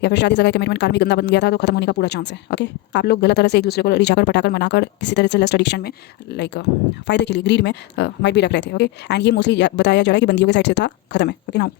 या फिर शादी सगाई कमिटमेंट कार्मिक गंदा बन गया था तो खत्म होने का पूरा चांस है, ओके। आप लोग गलत तरह से एक दूसरे को रिझाकर पटाकर मनाकर किसी तरह से लस्ट एडिक्शन में लाइक फ़ायदे के लिए ग्रीड में माइट भी रख रहे थे, ओके, एंड ये मोस्टली बताया जा रहा है कि बंदियों के साइड से था, खत्म है, ओके। नाउ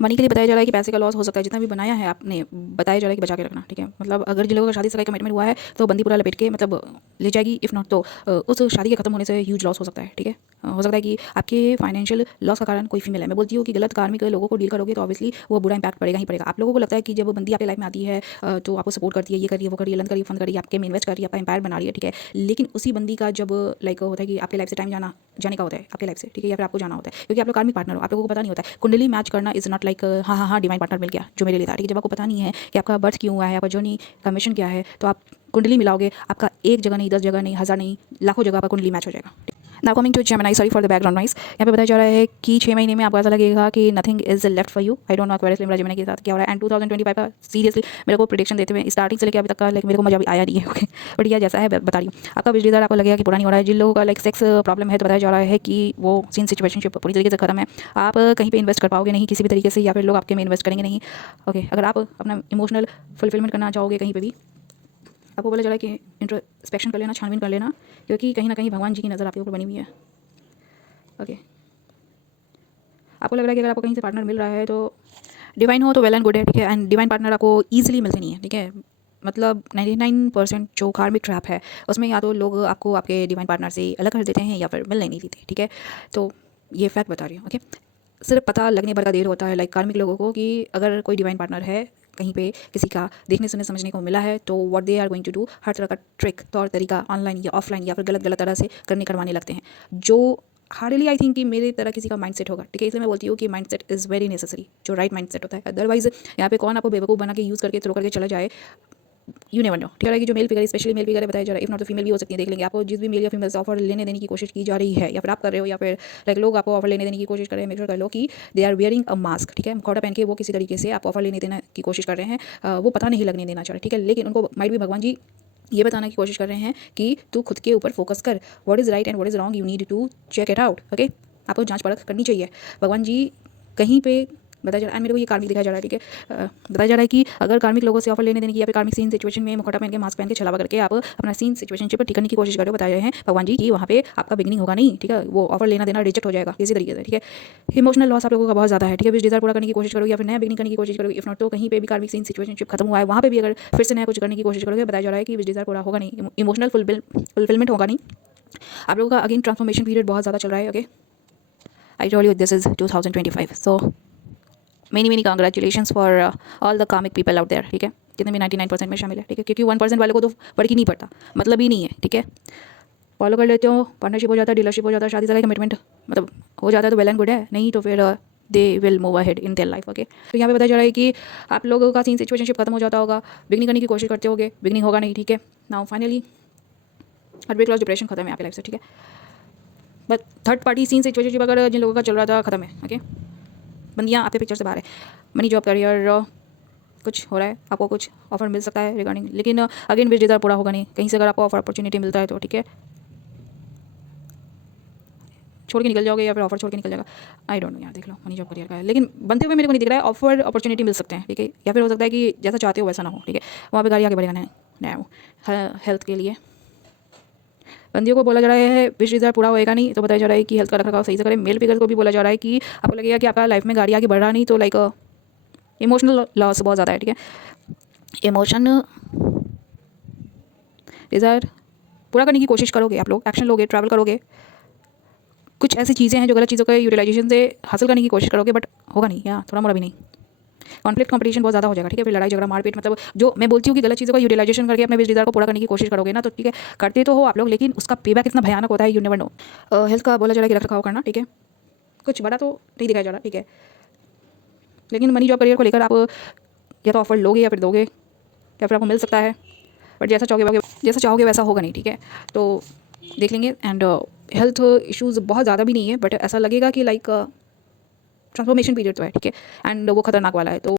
मनी के लिए बताया जा रहा है कि पैसे का लॉस हो सकता है, जितना भी बनाया है आपने बताया जा रहा है कि बचा के रखना, ठीक है, मतलब अगर जिन लोगों का शादी सगाई कमिटमेंट हुआ है तो बंदी पूरा लपेट के मतलब ले जाएगी, इफ़ नॉट तो उस शादी के खत्म होने से ह्यूज लॉस हो सकता है, ठीक है। हो सकता है कि आपके फाइनेंशियल लॉस का कारण कोई फीमेल है। मैं बोलती हूँ कि गलत कार्मिक लोगों को डील करोगे तो ऑब्वियसली वो बुरा इंपैक्ट पड़ेगा ही पड़ेगा। आप लोगों को लगता है कि जब बंदी आपकी लाइफ में आती है तो आपको सपोर्ट करती है, ये करिए वो करिए, लन करिए फन करिए, आपके में इन्वेस्ट करिए, आपका एम्पायर बना रही है, ठीक है, लेकिन उसी बंदी का जब लाइक होता है कि आपके लाइफ से टाइम जाने का होता है आपके लाइफ से, ठीक है, या फिर आपको जाना होता है क्योंकि आप लोग कार्मिक पार्टनर हो, आप लोगों को पता नहीं होता है। कुंडली मैच करना इज़ नॉट लाइक हाँ डिवाइन पार्टनर मिल गया जो मेरे लिए था, ठीक है। जब आपको पता नहीं है कि आपका बर्थ क्यों हुआ है, आपका जर्नी का मिशन क्या है, तो आप कुंडली मिलाओगे, आपका एक जगह नहीं 10 जगह नहीं 1000 नहीं लाखों जगह आपका कुंडली मैच हो जाएगा। Now coming to Gemini, sorry for the background noise. यहाँ पे बताया जा रहा है कि 6 महीने में आपको ऐसा लगेगा कि nothing is left for you. I don't no Aquarius Libra Gemini के साथ क्या हो रहा है, एंड 2025 का सीरियसली मेरे को प्रेडिक्शन देते हुए स्टार्टिंग से लेकर अभी तक का लाइक मेरे को मजा भी आया नहीं है, ओके, बट यह जैसा है बता रही हूँ। आपका बिजली दार आपको लगेगा कि पूरा नहीं हो रहा है। जिन लोगों का लाइक सेक्स प्रॉब्लम है तो बताया जा रहा है कि वो सीन सिचुएशनशिप पूरी तरीके से खत्म है, आप कहीं पे इन्वेस्ट कर पाओगे नहीं किसी भी तरीके से, या फिर लोग आपके में इन्वेस्ट करेंगे नहीं, ओके। अगर आप अपना इमोशनल फुलफिलमेंट करना चाहोगे कहीं पे भी, आपको बोला जा रहा है कि इंट्रोस्पेक्शन कर लेना, छानबीन कर लेना, क्योंकि कहीं ना कहीं भगवान जी की नज़र आपके ऊपर बनी हुई है, ओके। आपको लग रहा है कि अगर आपको कहीं से पार्टनर मिल रहा है तो डिवाइन हो तो वेल एंड गुड है, ठीक है, एंड डिवाइन पार्टनर आपको ईजिली मिलते नहीं है, ठीक है। मतलब 99% जो कार्मिक ट्रैप है उसमें या तो लोग आपको आपके डिवाइन पार्टनर से अलग कर देते हैं या फिर मिलने नहीं देते, ठीक है। तो ये फैक्ट बता रही हूँ, ओके। सिर्फ पता लगने भर का देर होता है लाइक कार्मिक लोगों को कि अगर कोई डिवाइन पार्टनर है कहीं पे किसी का देखने सुनने समझने को मिला है तो what they are going to do, हर तरह का ट्रिक तौर तरीका ऑनलाइन या ऑफलाइन या फिर गलत तरह से करवाने लगते हैं, जो हार्डली आई थिंक कि मेरे तरह किसी का माइंडसेट होगा, ठीक है। इसलिए मैं बोलती हूँ कि माइंडसेट इज़ वेरी नेसेसरी, जो राइट माइंडसेट होता है। अदरवाइज यहाँ पे कौन आपको बेवकूफ़ बना के यूज़ करके थ्रो करके चला जाए, यू नेवर नो, ठीक है। कि जो male figure specially male figure बताया जा रहा है, इफ नॉट तो फीमेल भी हो सकती है, देख लेंगे। आपको जिस भी मेल या फीमेल से ऑफर लेने देने की कोशिश की जा रही है या फिर आप कर रहे हो या फिर लाइक लोग आपको ऑफर लेने देने की कोशिश कर रहे हैं, मेक श्योर कर लो कि they are wearing a mask, ठीक है। मुखौटा पहन के वो किसी तरीके से आप ऑफर लेने देने की कोशिश कर रहे हैं, वो पता नहीं लगने देना चाह रहे, ठीक है। लेकिन उनको माइट भी भगवान जी ये बताने की कोशिश कर रहे हैं कि तू खुद के ऊपर फोकस कर, what is right and what is wrong, you need to check it out, okay. आपको जांच परख करनी चाहिए। भगवान जी कहीं पे बताया जा रहा है। मेरे को ये कार्मिक दिखाया जा रहा है, ठीक है। बताया जा रहा है कि अगर कार्मिक लोगों से ऑफर लेने देने की या फिर कार्मिक सीन सिचुएशन में मुखौटा पहन के मास्क पहन के छलावा करके आप अपना सीन सिचुएशनशिप ठीक करने की कोशिश करो, बताए हैं भगवान जी कि वहाँ पे आपका बिगनिंग होगा नहीं, ठीक है। वो ऑफर लेना देना रिजेक्ट हो जाएगा किसी तरीके से, ठीक है। इमोशनल लॉस आप लोगों का बहुत ज़्यादा है, ठीक है। विश डिज़ायर पूरा करने की कोशिश करोगे या फिर नया बिगनिंग करने की कोशिश करोगे, इफ नॉट तो कहीं पे भी कार्मिक सीन सिचुएशनशिप खत्म हुआ है वहाँ पे भी अगर फिर से नया कुछ करने की कोशिश करोगे, बताया जा रहा है कि विश डिज़ायर पूरा होगा नहीं, इमोशनल फुलफिलमेंट होगा नहीं। आप लोगों का अगेन ट्रांसफॉर्मेशन पीरियड बहुत ज़्यादा चल रहा है, okay. I told you this is 2025, so many congratulations for all the karmic people out there, ठीक है। जितने भी 99% में शामिल है, ठीक है। क्योंकि 1% वाले को तो फर्क ही नहीं पड़ता, मतलब ही नहीं है, ठीक है। फॉलो कर लेते हो, पार्टनरशिप हो जाता है, डीलरशिप हो जाता है, शादी से कमिटमेंट मतलब हो जाता है तो वेल एंड गुड है, नहीं तो फिर they will move ahead in their life, okay. तो यहाँ पे बताया जा रहा है कि आप लोगों का सीन सिचुएशनशिप खत्म हो जाता होगा, बिगनिंग करने की कोशिश करते होगे, बिगनिंग होगा नहीं, ठीक है। Now finally heartbreak loss depression खत्म है आपकी लाइफ से, ठीक है। But third party scene situationship अगर जिन लोगों का चल रहा था खत्म है, ओके। बंदियाँ आपके पिक्चर से बाहर है। मनी जॉब करियर कुछ हो रहा है, आपको कुछ ऑफर मिल सकता है रिगार्डिंग, लेकिन अगेन विश डिज़ायर पूरा होगा नहीं। कहीं से अगर आपको ऑफर अपॉर्चुनिटी मिलता है तो ठीक है, छोड़ के निकल जाओगे या फिर ऑफर छोड़ के निकल जाएगा, आई डोंट नो यार। देख लो मनी जॉब करियर का है, लेकिन बनते हुए मेरे को नहीं दिख रहा है। ऑफर अपॉर्चुनिटी मिल सकते हैं, ठीक है। या फिर हो सकता है कि जैसा चाहते हो वैसा ना हो, ठीक है। वहाँ पे गाड़ी आगे बढ़ेगा नहीं हेल्थ के लिए बंदियों को बोला जा रहा है विश डिज़ायर पूरा होएगा नहीं, तो बताया जा रहा है कि हेल्थ का रखरखाव सही से करें। मेल फिगर्स को भी बोला जा रहा है कि आपको लगेगा कि आपका लाइफ में गाड़ी आगे बढ़ रहा नहीं, तो लाइक इमोशनल लॉस बहुत ज़्यादा है, ठीक है। इमोशन डिज़ायर पूरा करने की कोशिश करोगे, आप लोग एक्शन लोगे, ट्रैवल करोगे, कुछ ऐसी चीज़ें हैं जो गलत चीज़ों के यूटिलाइजेशन से हासिल करने की कोशिश करोगे, बट होगा नहीं, या थोड़ा मोड़ा भी नहीं। कॉन्फ्लिक्ट कंपटीशन बहुत ज़्यादा हो जाएगा, ठीक है। फिर लड़ाई झगड़ा मारपीट, मतलब जो मैं बोलती हूँ कि गलत चीज़ों का यूटिलाइजेशन करके अपने विश डिज़ायर को पूरा करने की कोशिश करोगे ना, तो ठीक है करते तो हो आप लोग, लेकिन उसका पेबैक इतना भयानक होता है, यू नेवर नो। हेल्थ का बोला जा रहा है कि रखरखाव करना, ठीक है। कुछ बड़ा तो नहीं दिखाया जा रहा, ठीक है। लेकिन मनी जॉब करियर को लेकर आप या तो ऑफर लोगे या फिर दोगे, या फिर आपको मिल सकता है, बट जैसा चाहोगे वैसा होगा नहीं, ठीक है। तो देख लेंगे। एंड हेल्थ इश्यूज़ बहुत ज़्यादा भी नहीं है, बट ऐसा लगेगा कि लाइक ट्रांसफॉर्मेशन पीरियड तो है, ठीक है। एंड वो खतरनाक वाला है, तो